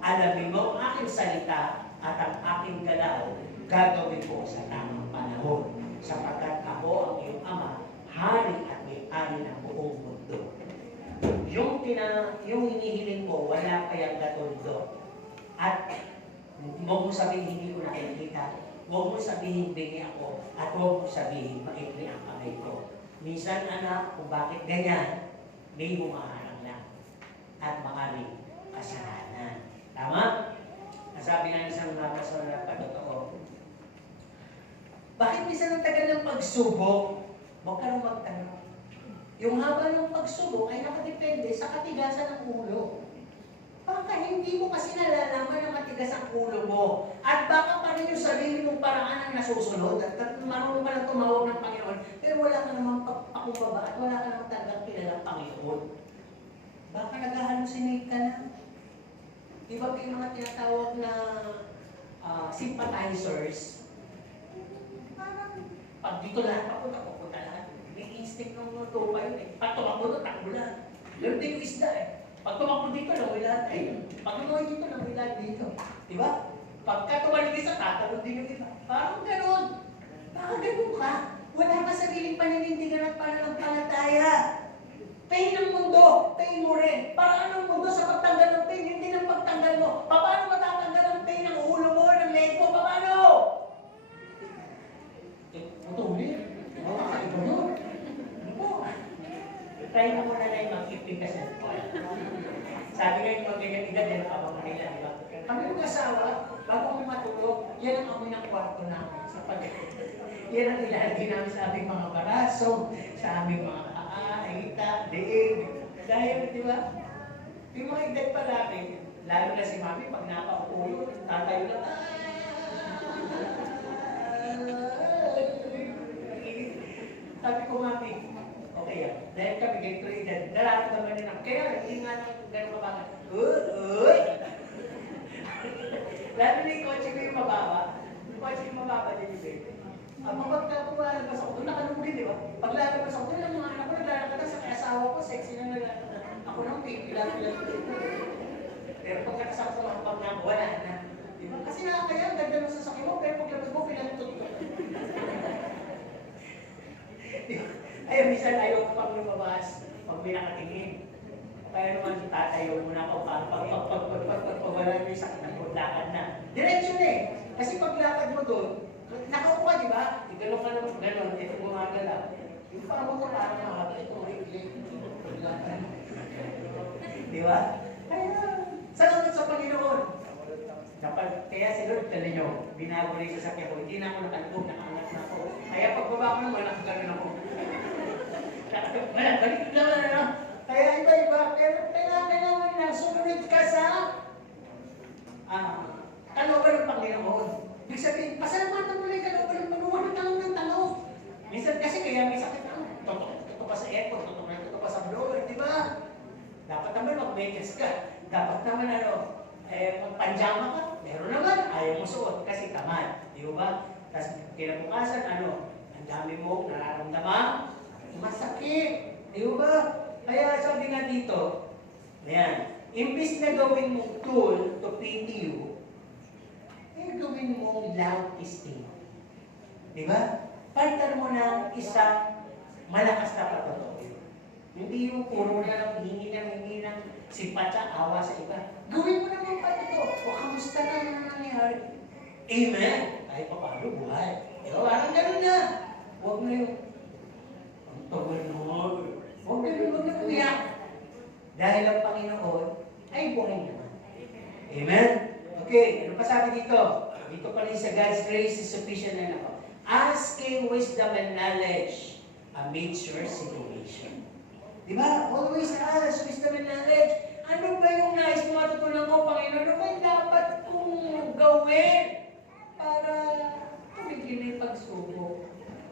Alamin mo ang aking salita at ang aking galaw gagawin ko sa tamang panahon. Sapagkat ako ang iyong ama, hari at may-ari ng buong mundo. Yung hinihiling mo, wala pa yung katundo. At huwag mo sabihin hindi ko nakikita. Huwag mo sabihin bingi ako. At huwag mo sabihin maikli ang kamay ko. Minsan anak, kung bakit ganyan, may humaharang lang. At maraming kasalanan. Tama? Nasabi nga isang pastor na patotoo, bakit minsan ang tagal ng pagsubok? Huwag ka nang magtanong. Yung haba ng pagsubok ay nakadepende sa katigasan ng ulo. Baka hindi mo kasi nalalaman ang matigas ang ulo mo. At baka pa rin yung sarili mong paraan ang nasusunod. At marunong ka na tumawag ng Panginoon. Pero wala ka namang pakumbaba at wala ka namang talagang kilalang Panginoon. Baka nag-hallucinate ka na. Iba pa yung mga tinatawag na sympathizers. Parang pag dito lahat papunta lahat. May instinct ng luto pa yun eh. Pag tumakbo na, takbo lang. Yun din yung isda eh. Pag tumakbo dito, laway lahat eh. Pag laway dito, laway lahat dito. Diba? Pagka tumalig isa, tatalon din yung iba. Parang gano'n. Baka gano'n ka. Wala ka sariling paninindigan at pananampalataya. Pain ng mundo, pain mo rin. Para anong mundo sa pagtanggal ng pain, hindi ng pagtanggal mo. Paano matatanggal ang pain ng ulo mo o ng leg mo? Paano? Matuli. Makakaiba nun. Ano po? Try mo muna na yung mag-50%. Sabi nga yung mga ganyan edad, yan ang abang nila, di ba? Kami yung asawa, bago kami matulog, yan ang amoy ng kwarto namin. Sa yan ang ilalagay namin sa aming mga baraso, sa aming mga hita, deeg. Dahil, di ba? Yung mga edad pa namin, lalo na si mami, pag napaupo, tatayo lang, sabi ko, mami, okay yan. Dahil kami ganito rin edad, nararamdaman nila. Kaya, hindi nga naman gano'n kabangan. Uy! Lalo na yung kotse ko yung mababa. Yung kotse yung mababa din yung baby. Pagka pumalabas ako, doon nakalugin, di ba? Pag lalabas ako, doon lang mga anak ko, naglalakad sa asawa ko, sexy na naglalakad. Ako nang pipilang-pilang. Pero pagkakasama sa mga pag wala na. Di ba? Kasi nakakaya, ang ganda ng sasakyan mo, pero paglabas mo, pinagtutut. Ayun, minsan ayaw ko pang lumabas pag may nakatingin. Kaya naman tatayo muna ako pag wala na yung sakit ng lakad na. Diretso na eh. Kasi paglakad mo doon, nakaupo ka, di ba? Igalong ka naman gano'n, ito gumagalaw. Yung parang mo parang mahaba, ito maikli. Di ba? Kaya, salamat sa Panginoon. Kaya si Lord, tala nyo, binago na yung sasakyan ko, hindi na ako nakalubog, nakaangat na ako. Kaya pagbaba ko naman, nakagano'n ako. Balik naman, ano? Kaya iba-iba, pero kailangan na sumunod ka sa kalooban ng Panginoon. Ibig sabihin, pasalamatan mo lang yung kalooban ng Panginoon, tanong ng tanong. Minsan kasi kaya may sakit na, tutok pa sa airport, tutok pa sa blower, di ba? Dapat naman mag-medyas ka. Dapat naman magpanjama ka. Meron naman, ayaw mo suot kasi tamad. Di ba? Tapos kinabukasan, ang dami mo nararamdaman, masakit. Di ba? Kaya sabi nga dito, ayan, imbis na gawin mong tool to pity you, gawin mong loud esteem. Di ba? Palitan mo ng isang malakas na patotoo. Hindi yung puro na lang hingi ng simpatya, awa sa iba. Gawin mo naman patotoo. O kamusta na naman nangyari? Amen! Kahit pa paano, buhay. Di ba? Parang ganun na. Huwag na yung, ang tagal mo. Huwag na umiyak. Dahil ang Panginoon ay buhay naman. Amen? Okay, ano pa sabi dito? Dito pa rin sa God's grace is sufficient na ako. Asking wisdom and knowledge amidst your situation. Diba? Always ask wisdom and knowledge. Ano ba yung nais mo matutunan ko, Panginoon? Ano ba yung dapat kong gawin para tumigil na yung pagsubok?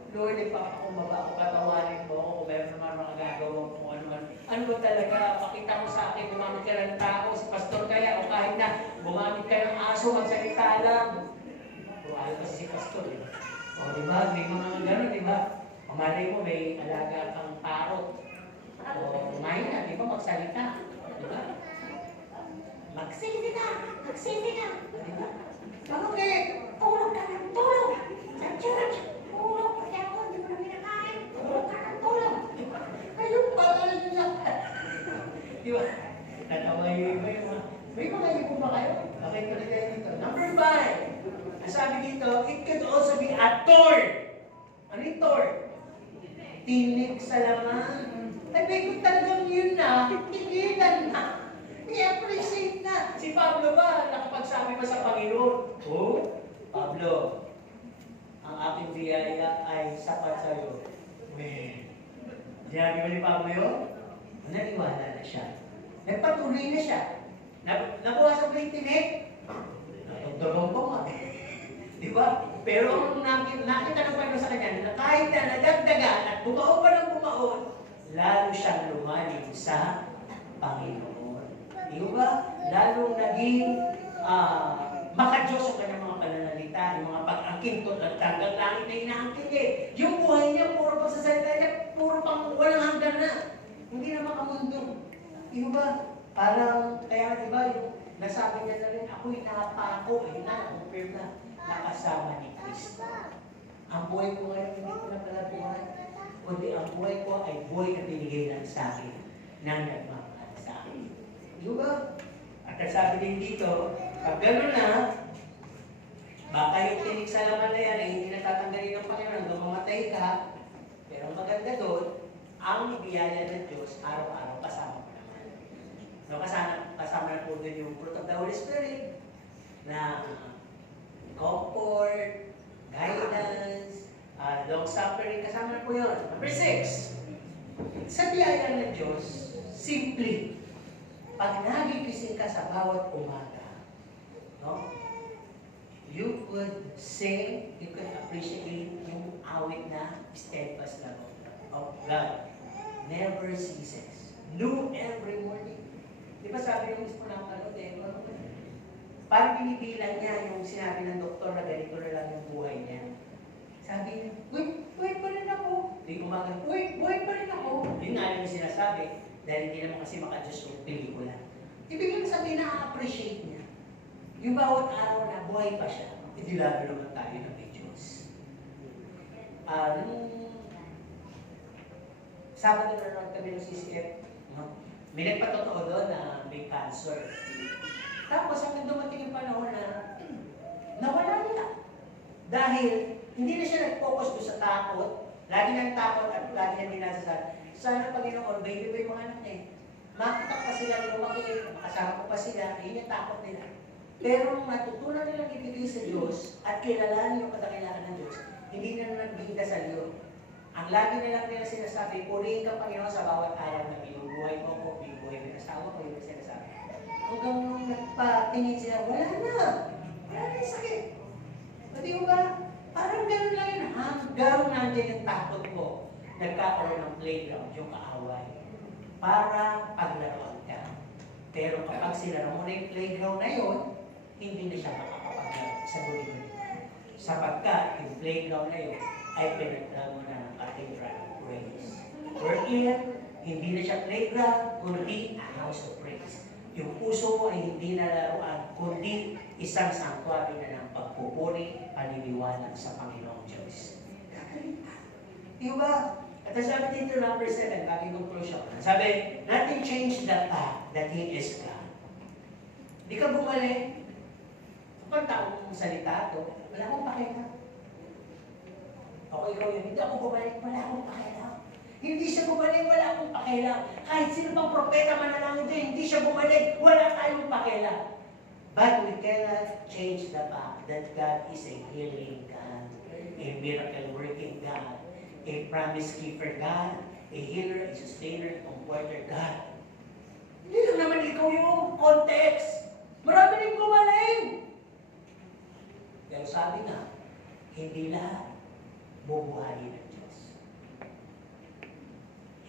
Lord, ipapakumaba ako, patawarin mo ako kung meron naman mga gagawa mo kung ano man. Ano ba talaga? Pakita mo sa akin, gumamit ka ng tao, si pastor kaya, o kahit na gumamit ka ng aso, magsalita lang. O ayaw kasi si pastor, eh. O diba, may mga gano'n, diba? Mamalay mo, may alaga kang parot. O kumain na, diba, magsalita. Diba? Magsalita! Magsalita! Diba? Okay, tulog ka ng tulog! Sa church! Tulog! Kaya ako, hindi mo na pinakain! Tulog ka ng tulog! Ayun pala yun lang! Diba? Natawa yung iba yung mga... May mga ibo ba kayo? Okay, tuloy tayo dito. Number 5. Ang sabi dito, it could also be a thorn. Ano yung thorn? tinig sa laman. Sabi ko talagang yun na, tigilan na. I-appreciate na. Si Pablo ba, nakapagsabi pa sa Panginoon, oh, Pablo, ang aking biyaya ay sapat sa'yo. Weh. Sinabi mo ni Pablo yun? Naniwala na siya. Nagpatuloy na siya. Nabuhasan ba yung tinig? Natagdagang pa nga. Di ba? Pero nakita ng Panginoon sa kanya na kahit na nadagdagan at bumaon pa ng bumaon, lalo siyang lumalim sa Panginoon. Di ba? Lalo naging makadiyos ang kanyang mga pananalita, yung mga pag-angkintot at tanggang langit na inaangkin niya. Yung buhay niya, puro pagsasalita niya, puro pang walang hanggan na. Hindi na makamundo. Di ba? Parang, kaya di ba, yung nasabi niya na rin, ako'y napako, na-confirm na, nakasama ni Kristo. Ang buhay ko ngayon, hindi ko na pala buhay. Kundi ang buhay ko ay buhay na binigay lang sa akin ng nagmamahal sa akin. Di ba? At sabi din dito, pag gano'n na, baka yung tinig sa laman na yan ay hindi natatanggalin ng Panginoon hanggang mamatay ka. Pero ang maganda doon, ang biyaya ng Diyos, araw-araw kasama mo naman. No, kasama na po doon yung fruit of the Holy Spirit na comfort, guidance, long-suffering, kasama na po yun. Number 6, sa biyaya ng Diyos, simply, pag nagigising ka sa bawat umaga, no? You could sing, you could appreciate yung awit na steadfast love of God. Never ceases. New every morning. Di ba sabi yung mismo ng parang binibilang niya yung sinabi ng doktor na ganito na lang yung buhay niya. Sabi niya, buhay pa rin ako. Di umaga, buhay pa rin ako. Yun nga yung sinasabi, dahil hindi naman kasi makadiyos yung pelikula. Ibig lang sabihin na-appreciate niya. Yung bawat araw na buhay pa siya, hindi lalo naman tayo na may Diyos. Nung Sabado na naman kami ng CCF, may nagpatotoo doon na may cancer. Tapos hanggang dumating yung panahon na nawala nila. Dahil hindi na siya nag-focus doon sa takot, lagi nang takot at lagi nang dinasasabi, sana Panginoon, baby ba yung mga anak niya? Makita pa sila, lumaki, makasama ko pa sila, yun yung takot nila. Pero nung natutunan nilang ibigay sa Diyos at kilalanin yung kadakilaan ng Diyos, hindi na nagbigay dasal yun. Ang lagi nilang nila sinasabi, purihin ka Panginoon sa bawat araw na binubuhay mo ko, binubuhay mo asawa ko, yung sinasabi. Hanggang nung nagpatingin sila, wala na yung sakit. Pati mo ba, parang gano'n lang yun, hanggang nandiyan yung takot mo, nagkakaroon ng playground, yung kaaway, para paglaruan ka. Pero kapag sinara mo na yung playground na yun, hindi na siya makakapaglaro sa guli-guli. Sapagkat yung playground na yun ay pinagdala mo na ng cathedral of praise. Wherein, hindi na siya playground, kundi a house of praise. Yung puso mo ay hindi na laruan, kundi isang sanctuary na ng pagpupuri, paniniwalag sa Panginoong Diyos. Di ba? At sabi dito number 7, bagay conclusion. Sabi, nothing changed the fact that He is God. Di ka bumalik. Kapag taong salita ito, wala akong pakita. Ako ikaw yun, hindi ako bumalik, wala akong pakita. Hindi siya bumalik, wala akong pakialam. Kahit sino pang propeta manalangin din, hindi siya bumalik, wala tayong pakialam. But we cannot change the fact that God is a healing God, a miracle-working God, a promise-keeper God, a healer, a sustainer, a comforter God. Hindi lang naman ikaw yung context. Marami rin gumaling. Pero sabi nga, hindi lahat bubuhayin ng Diyos.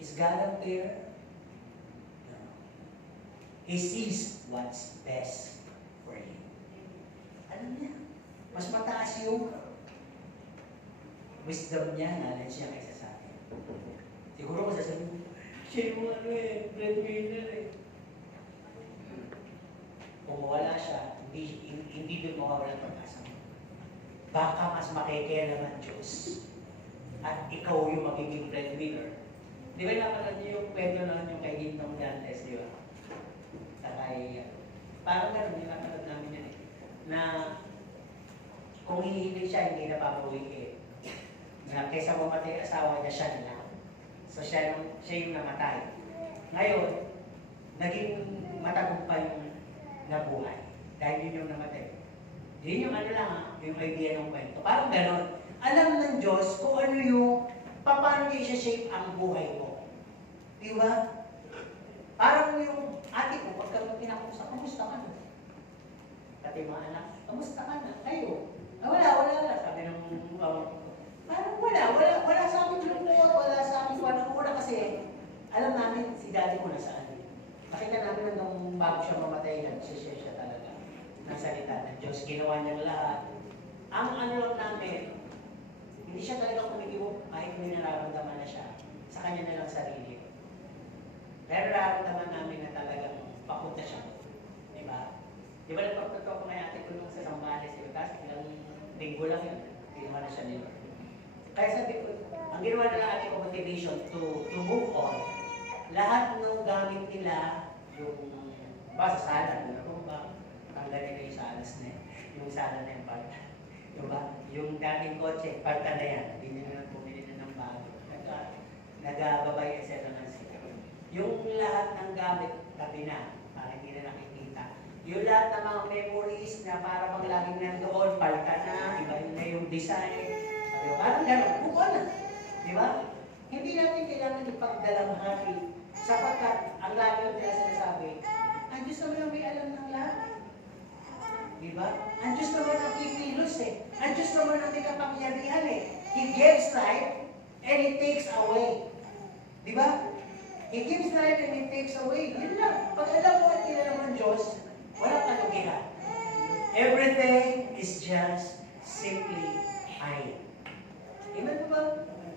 Is God up there? No. He sees what's best for you. Alam niya, mas mataas yung wisdom niya, knowledge niya kaysa sa akin. Siguro kung sasabihin, siya yung breadwinner eh. Kung mawala siya, hindi doon mawawala ang pag-asa mo. Baka mas makikialaman Diyos at ikaw yung magiging breadwinner. Di ba napanood niyo yung kwento naman yung kay Gintong Dantes, di ba? Sa kay, parang gano'n, yung napanood namin yan eh. Na kung hihilig siya, hindi na papawiin. Na kaysa mamatay asawa niya siya na lang. So siya yung namatay. Ngayon, naging matagumpay yung nabuhay. Dahil yun yung namatay. Yun yung ano lang yung idea ng kwento. Parang gano'n. Alam ng Diyos kung ano yung, paano niya isa-shape ang buhay mo. Di ba? Parang yung ate ko, pagka pinakusa, kamusta ka na? Pati mga anak, kamusta ka na? Kayo? Wala. Sabi ng parang wala sa amin lungkot, wala sa amin wala kasi alam namin si daddy ko nasaan. Nakita namin hanggang bago siya mamatay, nagsishare siya talaga ng salita ng Diyos. Ginawa niya lahat. Ang ano lang namin, hindi siya talaga kumikibo kahit may nararamdaman na siya. Sa kanya na lang sarili. Pero nararamdaman namin na talagang papunta siya. Diba? Di ba nagpapatuto ako kay ate ko nung sa Sambales, kasi ilang linggo lang yun. Ginawa na siya nila. Kaya sabi ko, ang ginawa na ate ko motivation to move on, lahat ng gamit nila, yung sa sala, tanggalin na yung salas na yung sala na yung parta. Diba? Yung dating kotse, parta na yan. Hindi nila bumili na ng bago. Nagababay sila ng sila. Yung lahat ng gamit, tabi na, para hindi na nakikita. Yung lahat ng mga memories na para bang laging nandoon, palta na, iba na yung design. Sabi, parang gano'n, buko na. Di ba? Hindi natin kailangan ipagdalamhati sapagkat ang lagi yung nila sinasabi, ang Diyos naman ang may alam ng lahat. Di ba? Ang Diyos naman ang kikilos eh. Ang Diyos naman ang may kapangyarihan eh. He gives life and He takes away. Di ba? He gives life and He takes away. Yun lang. Pag alam mo at kilala mo ang Diyos, walang kalugihan. Everything is just simply fine. Amen po ba?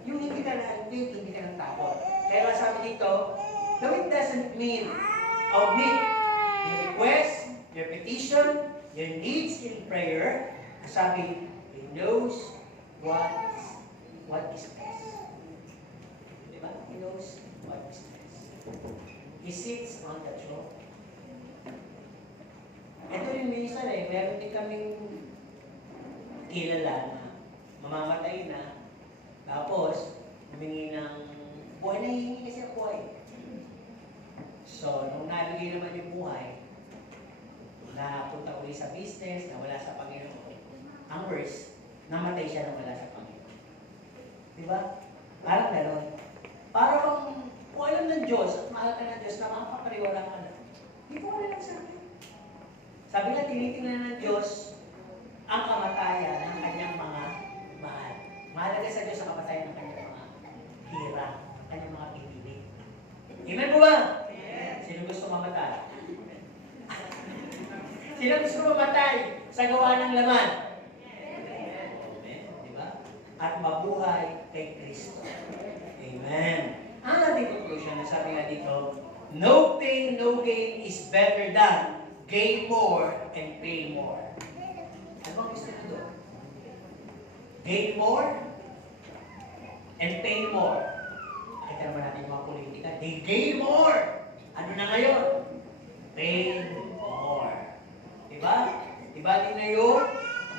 Yung hindi ka ng takot. Kaya sabi dito, though it doesn't mean omit your request, your petition, your needs in prayer, sabi, He knows what is best. Diba? He knows what is best. He sits on the throne. Ito yung minsan meron din kaming kilala na mamamatay na, tapos humingi ng buhay na hihingi kasi ang buhay. So, nung nabigay naman yung buhay, napunta ulit sa business, nawala sa Panginoon, ang worst, namatay siya na wala sa Panginoon. Diba? Parang gano'n. Parang kung alam ng Diyos at mahal ka ng Diyos na makapapariwala ka na, hindi ko wala lang sa akin. Sabi nga, tinitingnan ng Diyos ang kamatayan ng kanyang mga mahal. Mahalaga sa Diyos ang kamatayan ng kanyang mga hira, ang kanyang mga pinili. Amen po ba? Yes. Sino gusto mamatay? Sino gusto mamatay sa gawa ng laman? Amen. Diba? At mabuhay kay Kristo. Amen. Ang ating conclusion, sabi nga dito, no pain, no gain is better than gain more and pay more. Ano bang gusto nyo doon? Gain more and pay more. Nakita naman natin mga politika. They gain more. Ano na ngayon? Pay more. Diba? Diba din na yun?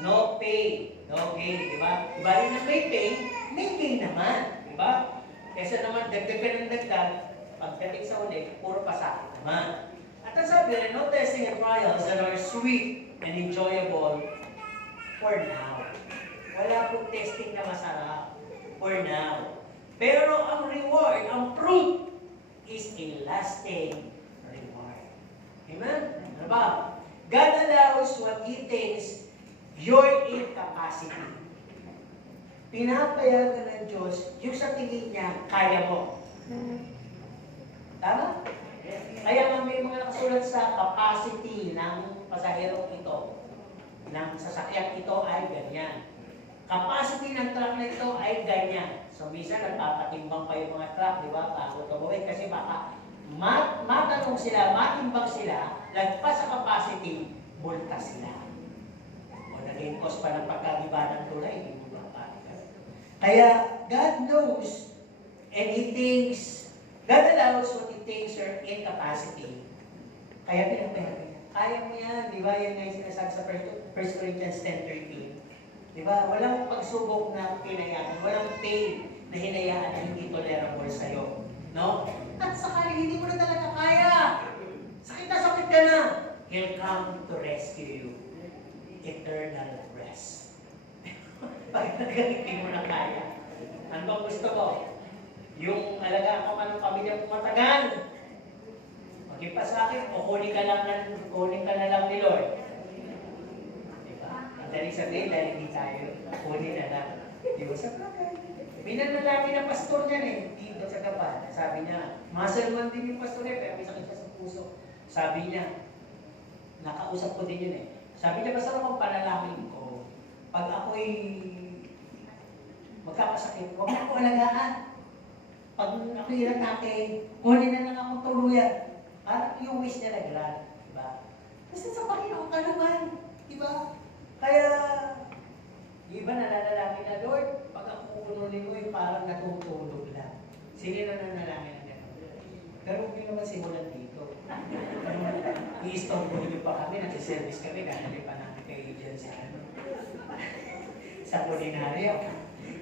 No pay, no gain. Diba? Diba din na may pay, may gain naman. Diba? Kesa naman dagdag ka ng dagdag, pagdating sa uli, puro pasakit naman. At ang sabi rin, no testing and trials that are sweet and enjoyable for now. Wala pong testing na masarap for now. Pero ang reward, ang fruit, is a lasting reward. Amen? Ano ba? God allows what He thinks your incapacity. Pinapayagan ng Diyos yung sa tingin niya, kaya mo. Tama? Kaya nga may mga nakasulat sa capacity ng pasahero ito, ng sasakyan ito ay ganyan. Capacity ng truck na ito ay ganyan. So, minsan nagpapatimbang pa yung mga truck, di ba? Bago tumawid kasi baka matanong sila, matimbang sila, lagpas sa capacity, multa sila. O naging cost pa ng pagkagiba ng tulay, hindi mo ba? Kaya, God knows, and He thinks, God allows what He thinks your incapacity. Kaya pinapayagan niya. Kaya mo yan, di ba? Yan nga yung sinasabi sa 1 Corinthians 10:13. Di ba? Walang pagsubok na pinayagan, walang pain na hinayaan na hindi tolerable sa'yo. No? At sakaling hindi mo na talaga kaya, sakit ka na, He'll come to rescue you. Eternal rest. Pag nagalitin mo na kaya, ano bang gusto mo? Yung alagaan ka man ng pamilya mo matagal. Maging pa sa akin, o kunin ka na lang ni Lord. Diba? Ang dali sabihin, dahil hindi tayo, kunin na lang. Diba sa bagay? Minanalangin ng pastor niyan eh, dito sa Gapan. Sabi niya, muscle man din yung pastor niya, pero may sakit siya sa puso. Sabi niya, nakausap ko din yun eh. Sabi niya, basta akong panalangin ko, pag ako'y magkakasakit, huwag na ako alagaan. Pag ako'y atake, kunin na lang akong tuluyan. Parang yung wish niya nag-grant, diba? Basta sa Panginoon ka naman, diba? Kaya, di ba nananalangin na, Lord, pag ako kununin mo, parang natutulog lang. Sino na nanalangin na gano'n? Pero hindi naman simulan dito. I-stop ko niyo pa kami, nag-service kami, dahil pa namin kayo dyan sa kulinaryo.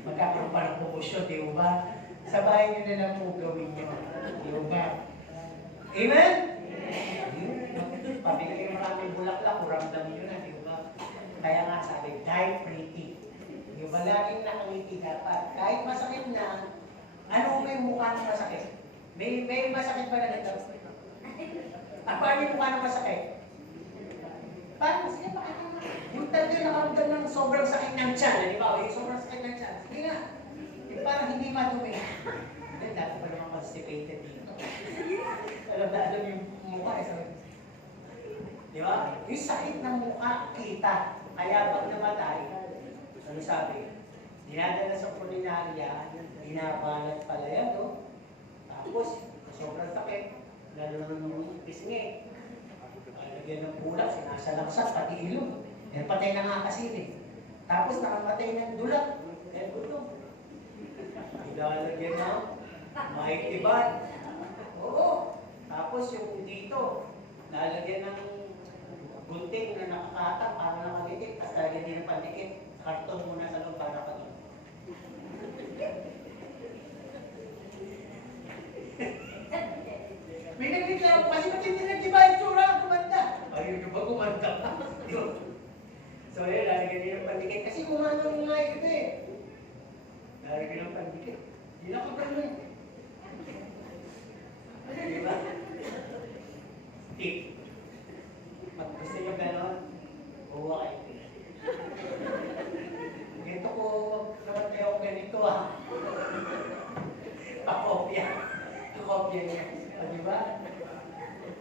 Magkakaroon pa ng pumusyo, di ba? Sa bahay nyo na lang po gawin nyo. Di ba? Amen? Pabigay yung maraming bulaklak, kuramdam nyo na, di ba? Kaya nga sabi, die pretty. Di ba? Laging nakangiti dapat. Kahit masakit na, ano may mukha ng masakit? May masakit ba na nito? Paano yung mukha ng masakit? Paano? Sige, pakita mo. Yung talaga nakaramdam ng sobrang sakit ng tiyan. Di ba? Yung sobrang sakit ng tiyan. Sige nga. Parang hindi madumi. Hindi, dati pa naman constipated dito. Alam yung mukha eh. Di ba? Yung sakit ng mukha, kita. Kaya pag namatay, ano sabi? Dinadala sa kulinarya, binabalat pala yan, no? Tapos, sobrang sakit. Lalo naman yung pisngi. Lagyan ng bulak, sinasalaksak, pati ilong. Yan patay na nga kasi eh. Tapos nakamatay ng dulat. Yan gutom. Ilalagyan ng maitiban. Oo. Tapos yung dito, lalagyan ng gunting na nakakatang para nakadikit. Tapos lalagyan din ng pandikit. Karton muna sa loob para pa doon. May nagreklamo kasi ba't hindi nag-iba yung tsura ang kumanda? Ayun yung ba kumanda ka? So yun, lalagyan din ng pandikit. Kasi kumanda mo nga ito eh. Lalagyan ng pandikit. Hindi na ko ganun. Diba? Tip. Pag gusto nyo gano'n, buwa kayo. Ganito ko, naman kayo ganito ah. Pakopya. Pakopya niya. O diba?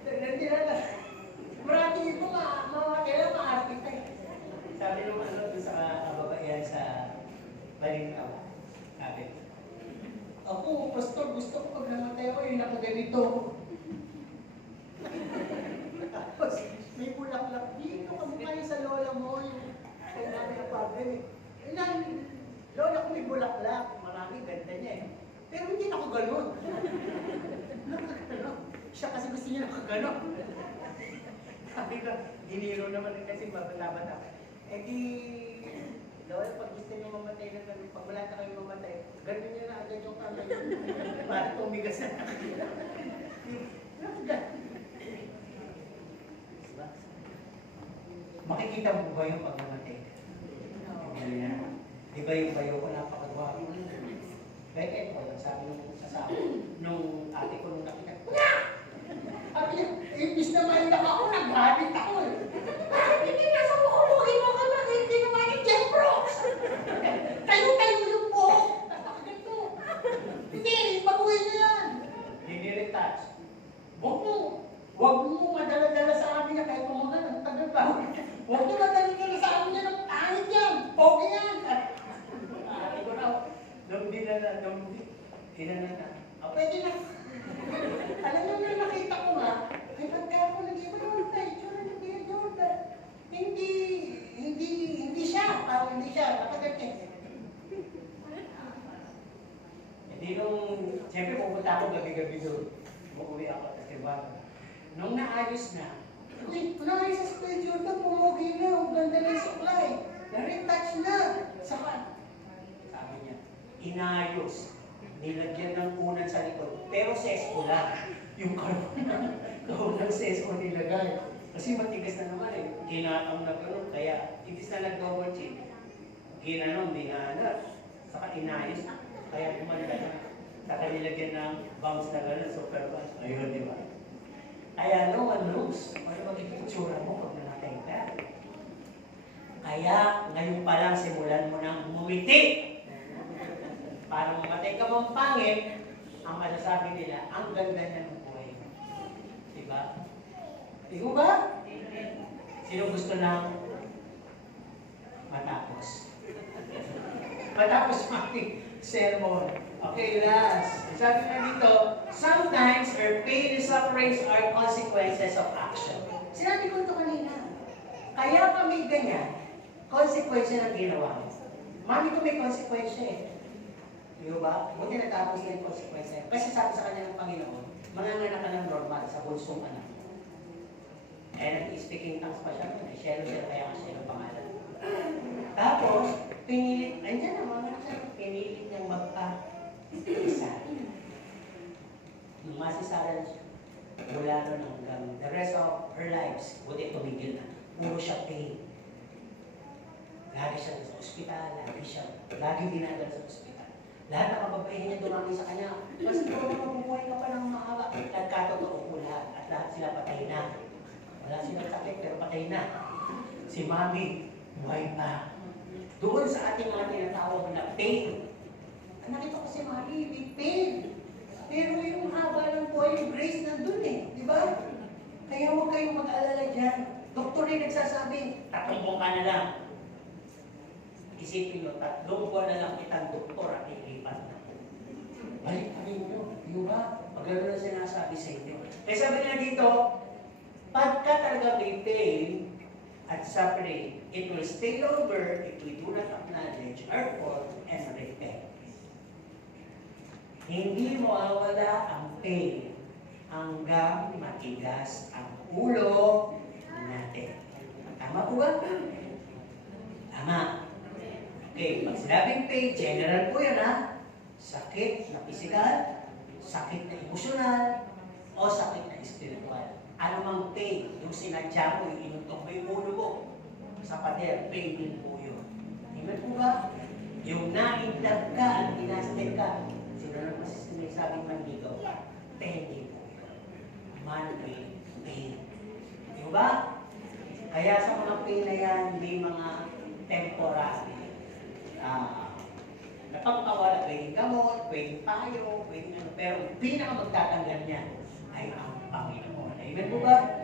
Hindi na lang. Marami ito kailangan ma-artita eh. Sabi nung ano doon sa kababaihan sa Balintawak. Sabi, ako, pastor, gusto ko pag namatay ako, yung nakaganito. Tapos, may bulaklak dito, kasi kayo sa lola mo, yung kailangan na pagod eh. Lola ko may bulaklak, marami, ganda niya eh. Pero hindi na ako ganun. Siya kasi gusto niya nakaganon. Sabi ko, diniro naman rin kasi mabata-bata. Eh di, Lola, pag gusto niyo mamatay na ganun, pag wala na kayo mamatay, ganun niyo na agad yung kamay. Para tumigas na nakakita. Makikita mo ba yung pag namatay? Di ba yung bayo ko napakagwapo? Bakit? Sabi nung asawa, nung ate ko nung nakita, sabi niya, imbis na mahilang ako, naghabit ako eh. Bakit hindi nasa mo kumuhin mo ka na, hindi naman yung Jeff Brooks. Tayo yung po. Nakaganto. Hindi, baguhin niyo yan. Hindi retouch. Huwag mo madala-dala sa amin na kahit kumaga ng tagal ba. Huwag mo madala-dala sa amin na ng pangit yan. Pogi yan. Ate ko na, nung dinala na. Pwede na. Alam mo na nakita ko nga, ay pagka ako nag-iba naman tayo, tsura na Kuya Jordan. Hindi siya, parang hindi siya, nakaganyan. Hindi siyempre pupunta ako gabi-gabi doon. Umuwi ako, kasi bago. Nung naayos na, naayos sa Kuya Jordan, pumugi na, ang ganda ng supply. Na-retouch na. Saka, sabi niya, inayos. nilagyan ng unan sa likod, pero sesko lang. Yung kahon ng sesko nilagay. Kasi matigas na naman eh. Ginatang na gano'n, kaya ibis na nag-double check. Ginanong, binanat. Saka inayos. Kaya kumanda na. Saka nilagyan ng bounce na gano'n, super bounce. Ayun, di ba? Kaya no one knows. Ano magiging itsura mo pag nanatay ka? Kaya ngayon pa lang simulan mo nang bumiti. Para mamatay ka mong pangit, ang masasabi nila, ang ganda niya ng buhay mo. Diba? Ikaw ba? Sino gusto ng matapos? Matapos aking sermon. Okay, last. Sabi nga dito, sometimes our pain and sufferings are consequences of action. Sinabi ko ito kanina. Kaya kami ganyan, konsekwensya ng ginawa mo. Mami ko may konsekwensya eh. Di ba? Buti natapos na yung konsekwensya. Kasi sabi sa kanya ng Panginoon, manganganak ka ng normal sa bulsong anak mo. Eh, nag-speaking tongues pa siya. Shero siya, kaya nga siya ng pangalan. Tapos, pinilit, andyan na mga anak siya, pinilit niyang magpa-isa. Nung masisaran siya, mula nun hanggang the rest of her lives, buti tumigil na. Puro siya pain. Lagi siya sa ospital, lagi dinadala sa ospital. Lahat ng kababayan niya dumami sa kanya. Mas ikaw na mabubuhay ka pa ng mahaba. Nagkatotoo po lahat. At lahat sila patay na. Wala silang sakit pero patay na. Si Mami, buhay pa. Doon sa ating mga tinatawag na pain. Nakita ko si Mami, may pain. Pero yung haba ng buhay, yung grace nandun eh. Di ba? Kaya huwag kayong mag-alala dyan. Doktor rin nagsasabi, 3 buwan ka na lang. Isipin mo, 3 buwan na lang kitang doktor at ilipat na. Balik pa rin nyo. Di ba? Pagano na sinasabi sa inyo. Kaya sabi nga dito, pagka talaga may pain at suffering, it will stay longer if we do not acknowledge our fault and repent. Hindi mawawala ang pain hanggang matigas ang ulo natin. Tama po ba? Tama. Okay, pag sinabing pain, general po yan ha. Sakit na physical, sakit na emosyonal, o sakit na spiritual. Ano mang pain, yung sinadya mo, yung inutok mo yung ulo mo, sa pader, pain din po yun. Amen po ba? Yung naindag ka at dinastig ka, sino na masisabing manligaw, pain din po yun. Man pain, pain. Di ba? Kaya sa mga pain na yan, may mga temporary. Napagpawala, pwedeng gamot, pwedeng payo, pwedeng ano, pero pinaka magtatanggal niya ay ang Panginoon. Amen po ba?